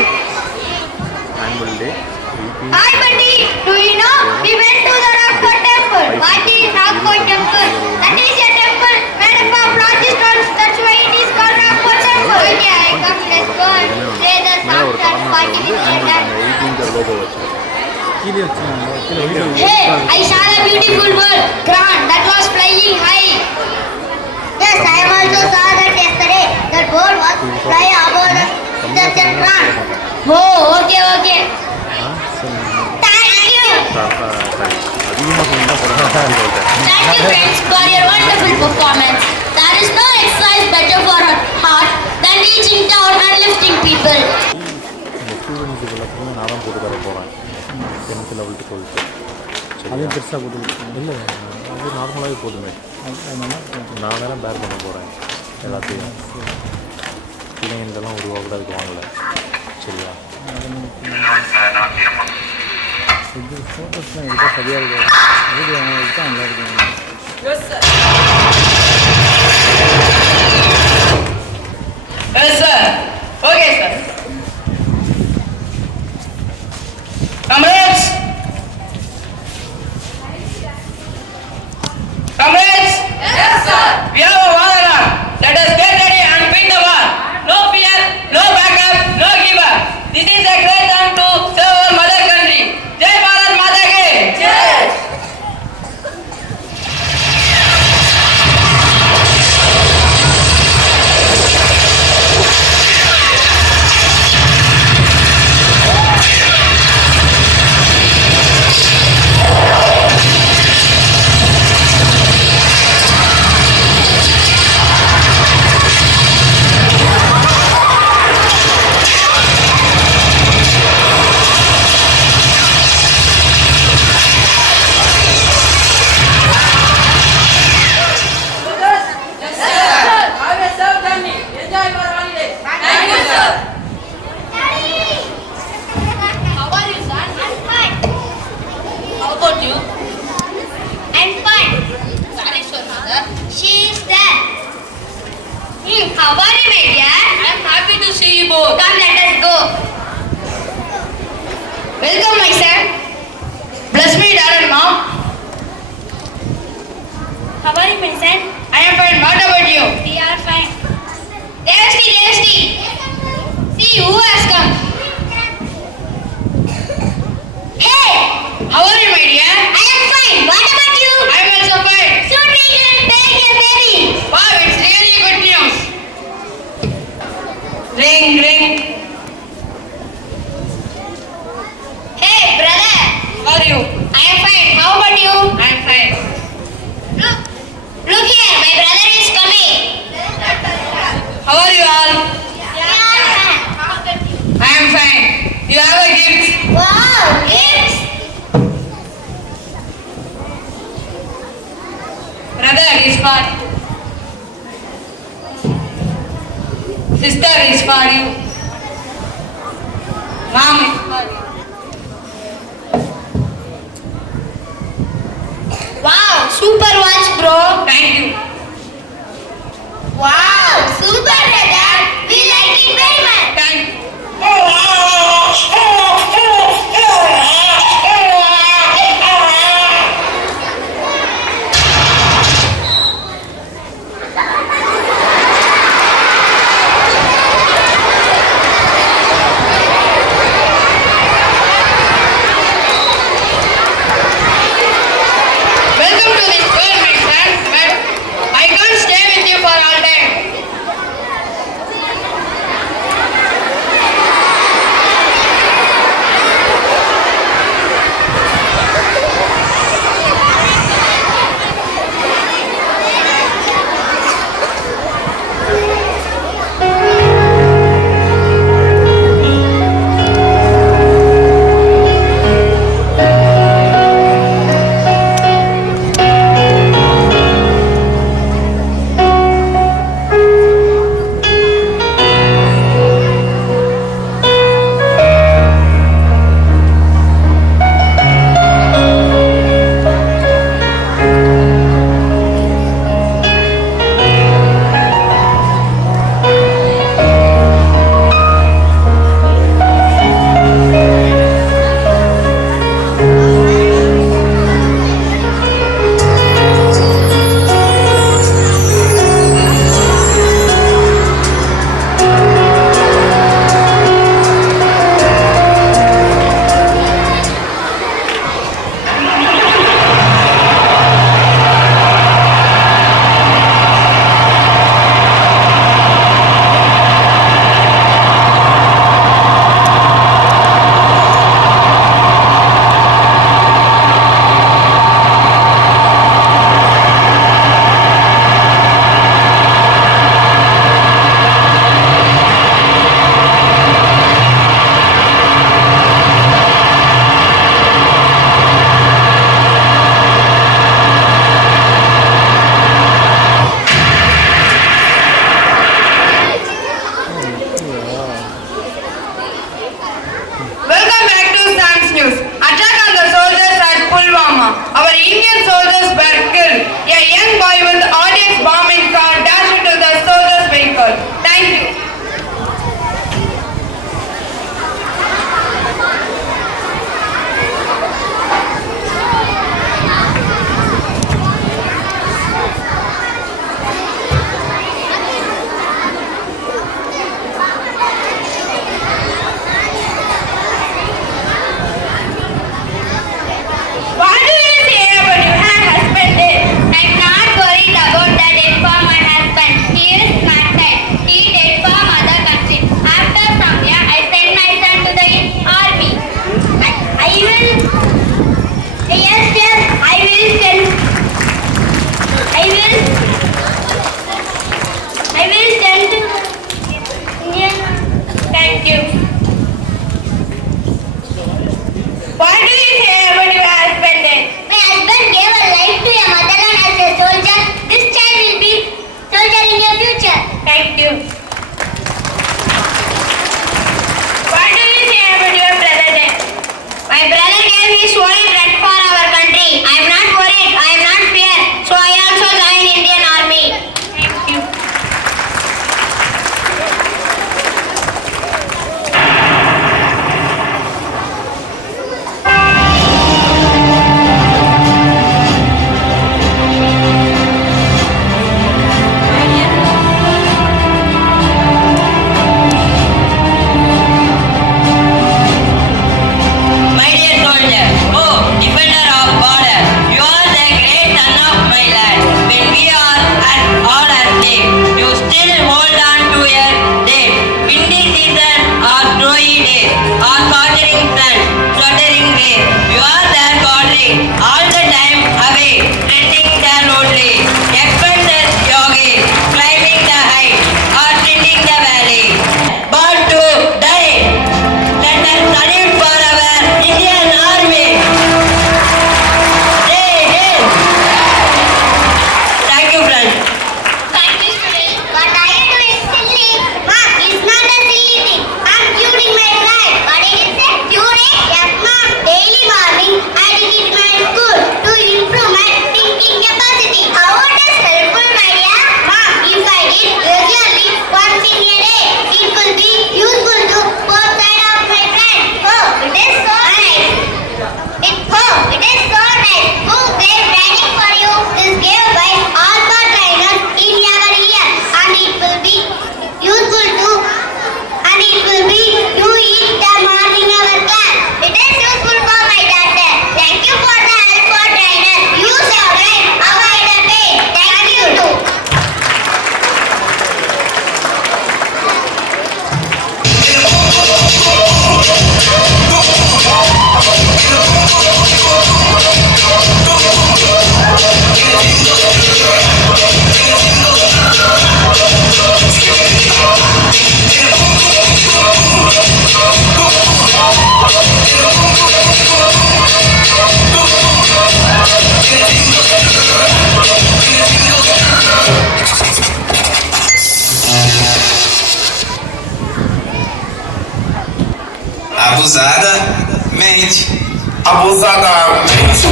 Hi, buddy. Do you know we went to the Rockford Temple? What is Rockford Temple? That is a temple made up of large stones. That's why it is called Rockford Temple. Okay, I come. Let's go and play the song that 40 minutes are done. Hey, I saw a beautiful bird. Grand, that was flying high. Yes, I also saw that yesterday. That bird was flying above the ground. Oh, okay. Thank you. Thank you, friends, for your wonderful performance. There is no exercise better for our heart than reaching down and lifting people. ஸ்டூடெண்ட்ஸுக்கு நான் தான் போட்டு தர போகிறேன் 10th eleventh 12th அதையும் பெருசாக போட்டு இல்லை இது நார்மலாகவே போதுமே. நான் வேணால் பேர் பண்ண போகிறேன் எல்லாத்தையும். பிள்ளைங்கள்லாம் உருவாக்கூடாதுக்கு வாங்கலை. சரியா? இது ஃபோட்டோஸ்லாம் எடுத்தால் சரியாக இருக்காது. வீடியோ எடுத்தால் நல்லா இருக்கும். Yes, sir. Okay, sir. Comrades! Comrades! Yes, sir. We have a war alarm. Let us get ready and win the war. No fear, no backup, no give up. This is a great time to serve our mother country. Jai Bharat Mata ki! Jai! How are you, my dear? I am happy to see you both. Come, let us go. Welcome, my son. Bless me, Dad and Mom. How are you, my son? I am fine. What about you? We are fine. Tasty, tasty. See who has come. Hey! How are you, my dear? I am fine. What about you? I am also fine. Soon we will take a baby. Wow, it's really good news. Ring, ring. Hey, brother. How are you? I am fine. How about you? I am fine. Look here. My brother is coming. How are you all? We are fine. I am fine. You have a gift. Wow, gifts. Brother is for sister is for you. Mom is for you. Wow, super watch, bro. Thank you. Wow, super, brother. We like it very much. Thank you. Welcome to this world, my son. abusadamente. Abusadamente.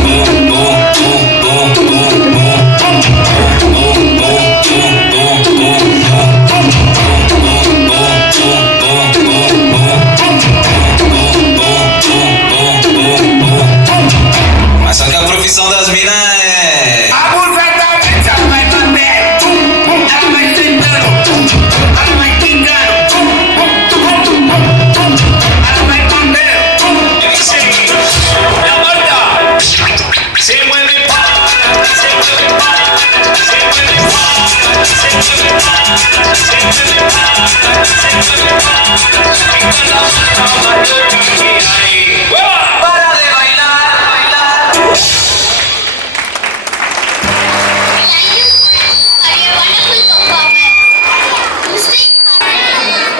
Mas só que a profissão das minas é... Abusadamente, ela vai bater. Ela vai tentando. Ela vai quicando. Ela vai bater. Levanta. Se mueve para. Se mueve para. Se mueve para. Se mueve para. Se mueve para. Se mueve para. Para de bailar, bailar.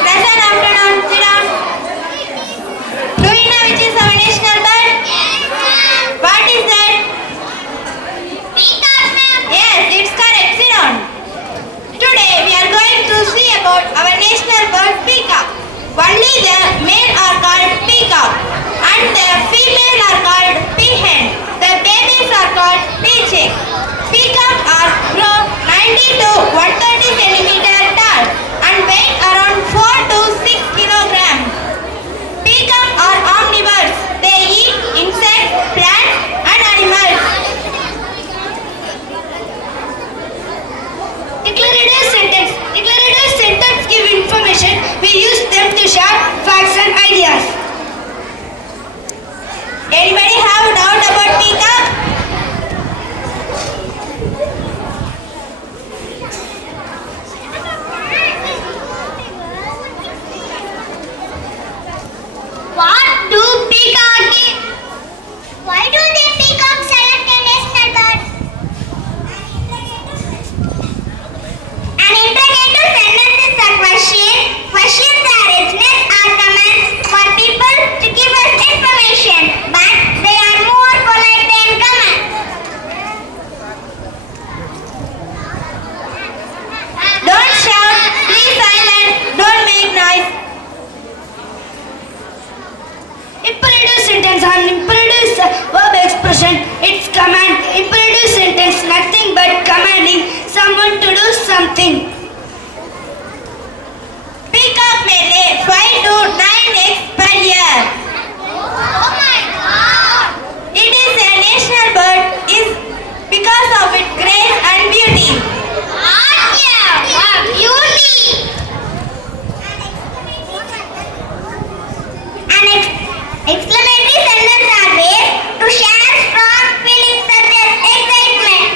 Present afternoon, sit down. Do you know which is our national bird? What is that? Yes, it's correct. Sit down. Today we are going to see about our national bird peacock. Only the male are called peacock and the female are called peahen. The babies are called peachick. Peacock are grow 90 to 130 centimeter tall and weigh around 4 to 6 kilograms. Peacock are omnivores. They eat insects, plants and animals. Declarative sentence. Declarative sentence give information. We use them to share facts and ideas. Anybody have a doubt about peacock? What do peacock eat? Why do the peacock select a national bird? An interrogative sentence is a question. Questions are richness or comments for people to give us information, but they are more polite than comments. Don't shout. Be silent. Don't make noise. Imperative sentence and imperative verb expression. It's command. Imperative sentence nothing but commanding someone to do something. Peacock may lay 5 to 9 eggs per year. Oh my God! It is a national bird is because of its grace and beauty. Wow, beauty! An exclamatory sentence are ways to share strong feelings such as excitement.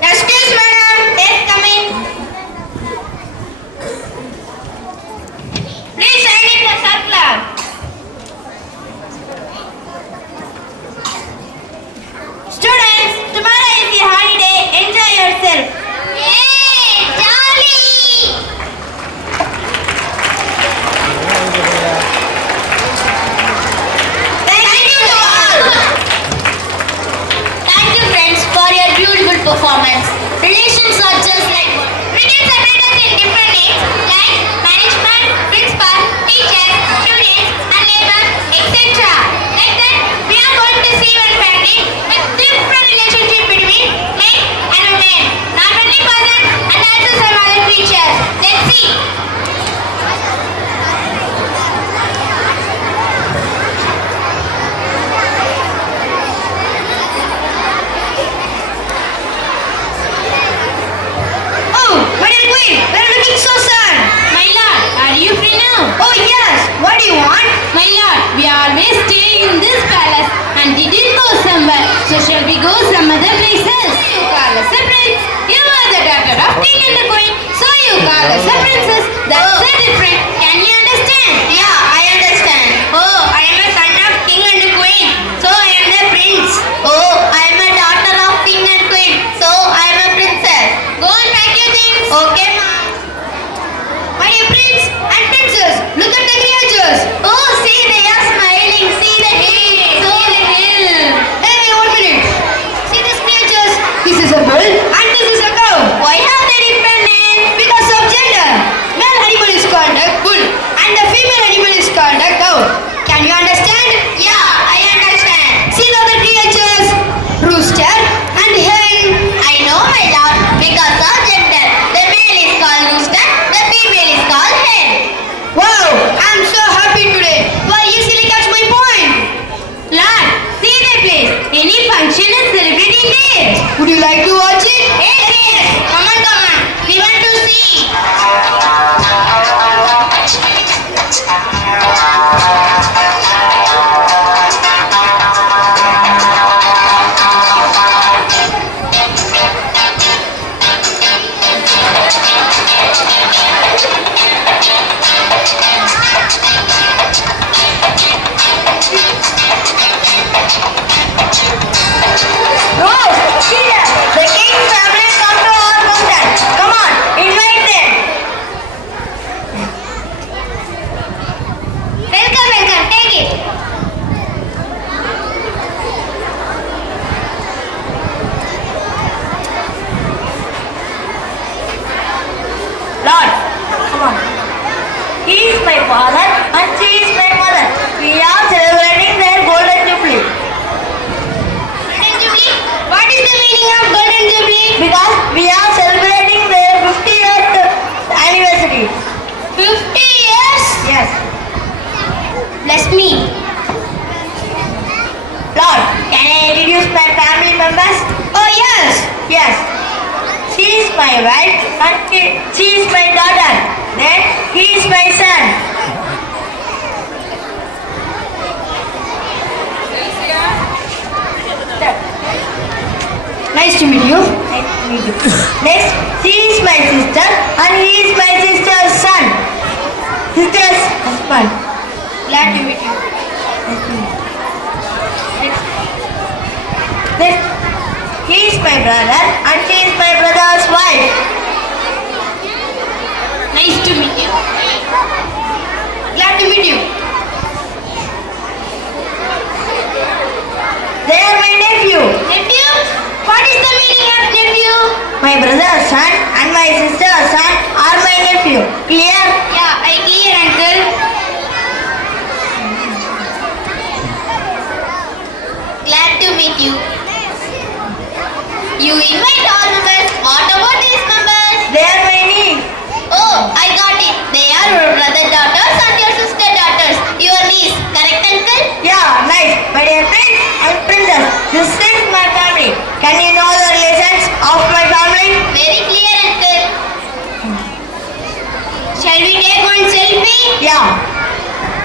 Excuse madam, please come in. Please sign in the circular. Students, tomorrow is a holiday. Enjoy yourself. Yay! Jolly! Thank you to all. Thank you friends for your beautiful performance. Relations are just like we can separate us in different names like management, principal, teachers, students and neighbor, etc. Like that, we are going to see one family with different relationship between men and women. Not only person and also some other creatures. Let's see. Oh, Madam Queen, we are looking so sad. My lord, are you free now? Oh yes, what do you want? My lord, we are always staying in this palace and didn't go somewhere. So shall we go some other places? You call us a prince. You are the daughter of king and the queen. So you call us a princess. That's so different. Can you understand? Yeah, I understand. Oh, I am a son of king and queen, so I am the prince. Oh, I am a daughter of king and queen, so I am a princess. Go and pack your things. Okay, ma'am. My dear prince and princess, look at the creatures. Oh, see, they are smiling. See the hill. See the hill. Hey, 1 minute. See the watching this. Would you like to watch it? Yes. Come on, come on. We want to see. Rose, Peter, the king's family come to our function. Come on, invite them. Welcome, welcome. Take it. Lord, come on. He is my father and she is my mother. We are celebrating their golden jubilee. Golden Jubilee? What is the meaning of Golden Jubilee? Because we are celebrating their 50th anniversary. 50 years? Yes. Bless me. Lord, can I introduce my family members? Oh yes. Yes. She is my wife and she is my daughter. Then he is my son. Nice to meet you. Nice to meet you. Next, she is my sister and he is my sister's son. Sister's husband. Glad to meet you. Next, he is my brother and she is my brother's wife. Nice to meet you. Glad to meet you. They are my nephew. Nephew? What is the meaning of nephew? My brother's son and my sister's son are my nephew. Clear? Yeah, I clear, uncle. Glad to meet you. You invite all members. What about these members? They are my niece. Oh, I got it. They are your brother daughters and your sister daughters. Your niece. Correct, uncle? Yeah, nice. My dear friends and princess, this is my family. Can you know the relations of my family? Very clear, uncle. Shall we take one selfie? Yeah.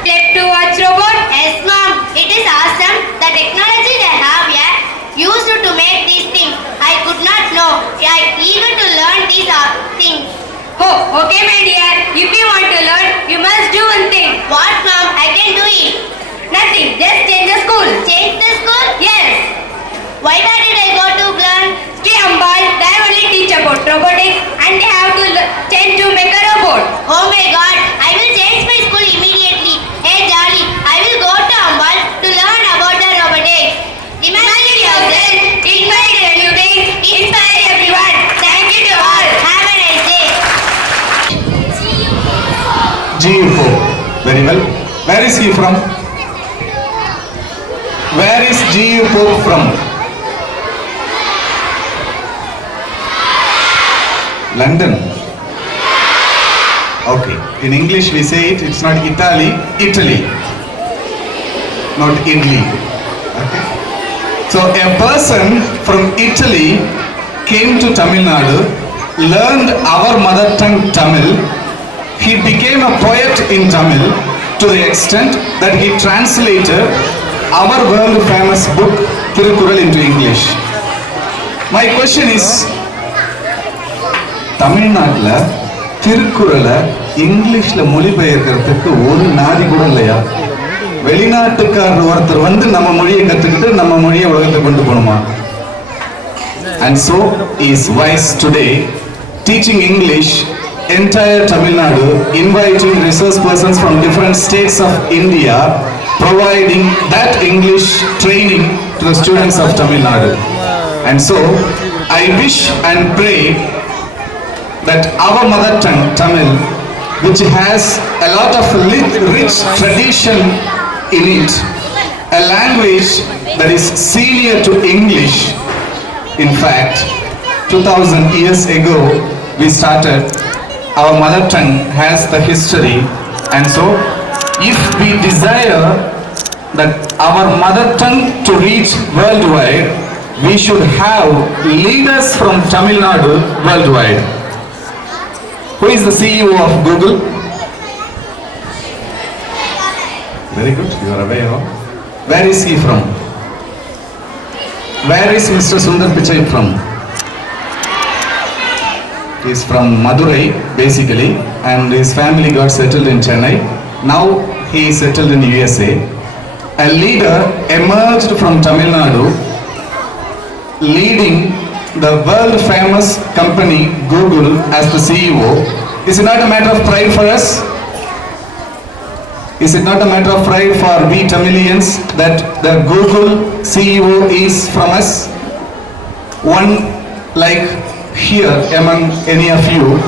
Like to watch robot? Yes, mom. It is awesome. The technology they have here used to make these things. I could not know. I eager to learn these things. Oh, okay, my dear. If you want to learn, you must do one thing. What, mom? I can do it. Nothing. Just change the school. Change the school? Yes. Why did I go to learn? Sri Ambal, they only teach about robotics and they have to change to make a robot. Oh my god. I will change my school immediately. Hey, Jolly. I will go to Ambal to learn about the robotics. Imagine yourself. Invite a new thing. Inspire everyone. Thank you to all. Have a nice day. GU4. Very well. Where is he from? Where is GU4 from? London. Okay. In English we say it's not Italy, Italy. Not Italy. Okay. So a person from Italy came to Tamil Nadu, learned our mother tongue Tamil. He became a poet in Tamil to the extent that he translated our world famous book Thirukkural into English. My question is, தமிழ்நாட்டுல திருக்குறளை இங்கிலீஷ்ல மொழிபெயர்க்கிறதுக்கு ஒரு நாதி கூட இல்லையா? வெளிநாட்டுக்காரர் ஒருத்தர் வந்து நம்ம மொழியை கத்துக்கிட்டு நம்ம மொழியை உலகத்துக்கு கொண்டு போகணுமா? And so is wise today teaching English entire Tamil Nadu, inviting resource persons from different states of India, providing that English training to the students of Tamil Nadu. And so I wish and pray that our mother tongue Tamil, which has a lot of rich tradition in it, a language that is senior to English. In fact, 2000 years ago we started. Our mother tongue has the history, and so if we desire that our mother tongue to reach worldwide, we should have leaders from Tamil Nadu worldwide. Who is the CEO of Google? Very good, you are aware of. Where is he from? Where is Mr. Sundar Pichai from? He is from Madurai, basically, and his family got settled in Chennai. Now he is settled in USA. A leader emerged from Tamil Nadu, leading the world famous company Google as the CEO. Is it not a matter of pride for us? Is it not a matter of pride for we Tamilians that the Google CEO is from us? One like here among any of you,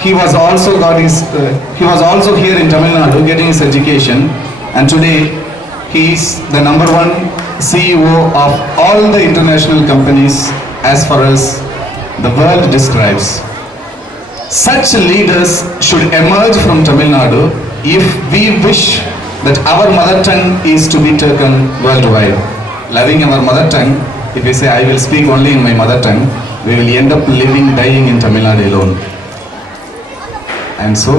he was also here in Tamil Nadu getting his education, and today he is the #1 CEO of all the international companies as far as the world describes. Such leaders should emerge from Tamil Nadu if we wish that our mother tongue is to be taken worldwide. Loving our mother tongue, if we say I will speak only in my mother tongue, we will end up living, dying in Tamil Nadu alone. And so,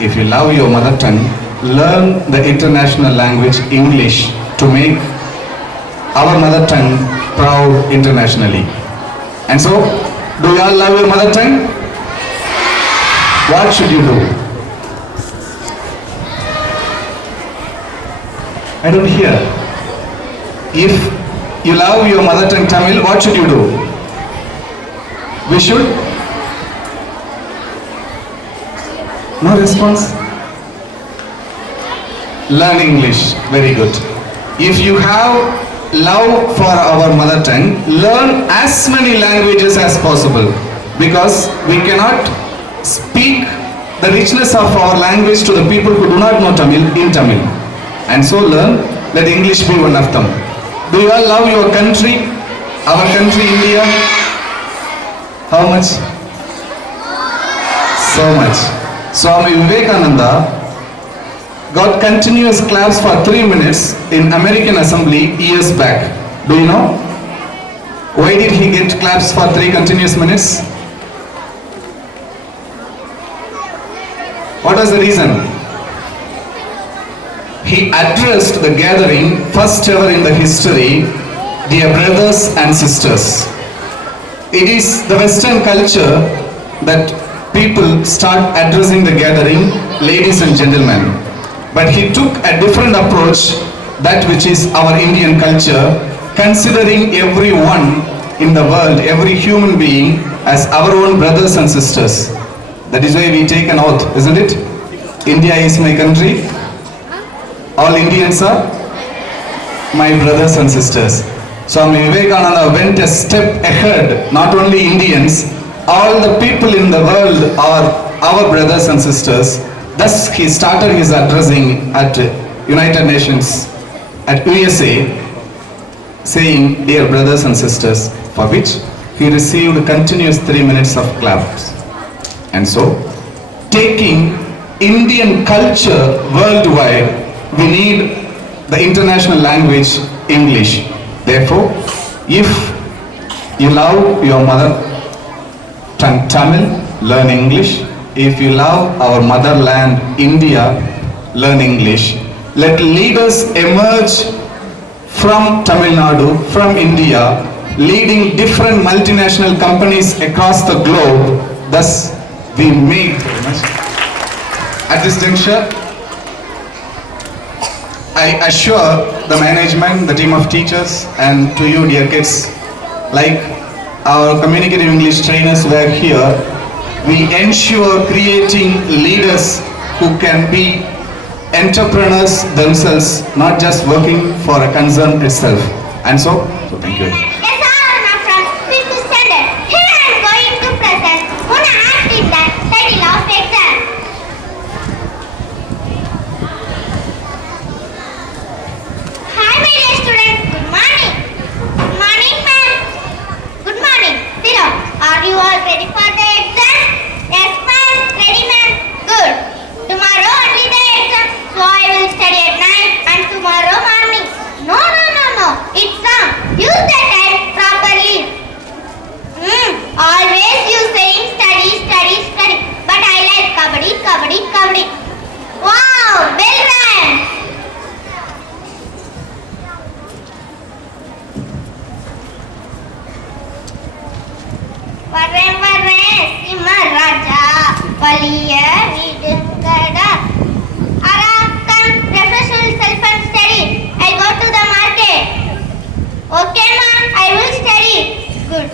if you love your mother tongue, learn the international language English to make our mother tongue proud internationally. And so, do you all love your mother tongue? What should you do? I don't hear. If you love your mother tongue Tamil, what should you do? We should? No response? Learn English. Very good. If you have love for our mother tongue, learn as many languages as possible, because we cannot speak the richness of our language to the people who do not know Tamil in Tamil. And so learn, let English be one of them. Do you all love your country? Our country, India? How much? So much. Swami Vivekananda got continuous claps for 3 minutes in American Assembly years back. Do you know? Why did he get claps for 3 continuous minutes? What was the reason? He addressed the gathering, first ever in the history, dear brothers and sisters. It is the Western culture that people start addressing the gathering, ladies and gentlemen. But he took a different approach, that which is our Indian culture, considering everyone in the world, every human being, as our own brothers and sisters. That is why we take an oath, isn't it? India is my country. All Indians are my brothers and sisters. Swami Vivekananda went a step ahead. Not only Indians, all the people in the world are our brothers and sisters. Thus he started his addressing at United Nations, at USA, saying, dear brothers and sisters, for which he received continuous 3 minutes of claps. And so, taking Indian culture worldwide, we need the international language English. Therefore, if you love your mother tongue Tamil, learn English. If you love our motherland India, learn English. Let leaders emerge from Tamil Nadu, from India, leading different multinational companies across the globe. Thus, we make at this juncture, I assure the management, the team of teachers, and to you dear kids, like our communicative English trainers were here, we ensure creating leaders who can be entrepreneurs themselves, not just working for a concern itself. And so thank you. Yes, Anna from 5th standard. Here I am going to present one act in the title of exam. Hi, my dear students. Good morning. Good morning, ma'am. Good morning. Sit down. Are you all ready for the exam? Yes, ma'am. Ready, ma'am. Good. Tomorrow only the exam, so I will study at night and tomorrow morning. No. It's wrong. Use the time வலிய விடுங்கடா. Ara, come, refresh yourself and study. I'll go to the market. Okay, ma, I will study. Good.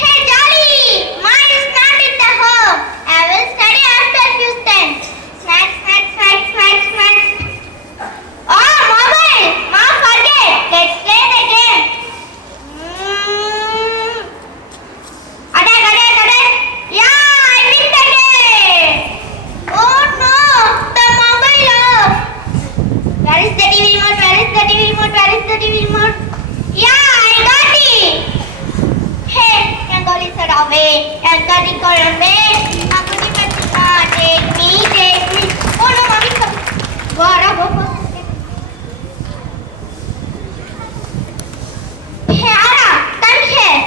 Hey, Jolly, ma is not in the home. I will study after few cents. Snacks, snacks, snacks, snacks, snacks. Oh, mobile, ma, forget. Let's play the game. Attack, attack, attack. Yeah, I win the game. Oh no, the mobile off. Where is the TV remote? Where is the TV remote? Where is the TV remote? Yeah, I got it. Hey, Yangali said away. Yangali called away. Akuni Patika, take me, take me. Oh no, mommy, come. Go, Ara, go first. Hey, Ara, come here.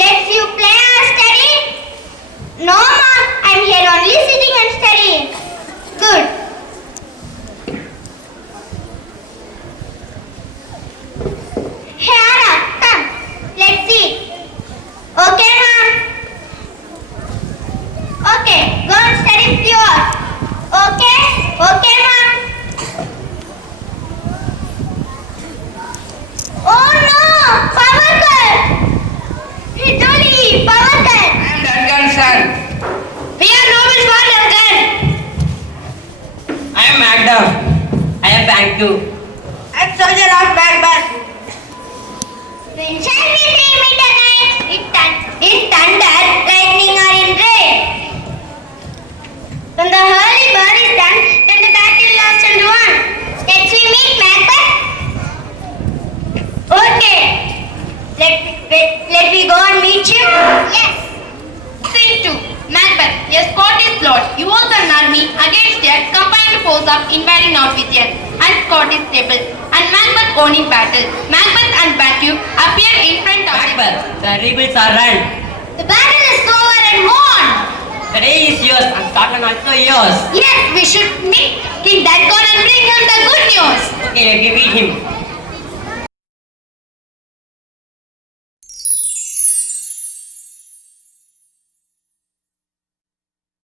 Let's you play or study? No, ma, I'm here only sitting and studying. Good. Hey, Ara, come. Let's see. Okay, ma'am. Okay, go and study pure. Okay? Okay, ma'am. Oh no! Power cut! Hey, Dolly, power cut! I'm Duncan, sir. Here, Nobel for Duncan. I am Macduff. I am Banku. I'm soldier of Bagbar. When shall we dream it tonight? In thunder, lightning or in rain? When the early bird is done, then the battle lost and won. Let's we meet Macbeth? Okay. Let me go and meet you? Yes. Scene 2. Macbeth, a Scottish lord, he was an army against a combined force of invading Norwegian and Scottish people, and Macbeth won in battle. Macbeth and Banquo appear in front of Macbeth, the rebels are run. The battle is over and won. The day is yours and Scotland also yours. Yes, we should meet King Duncan and bring him the good news. Okay, let me meet him.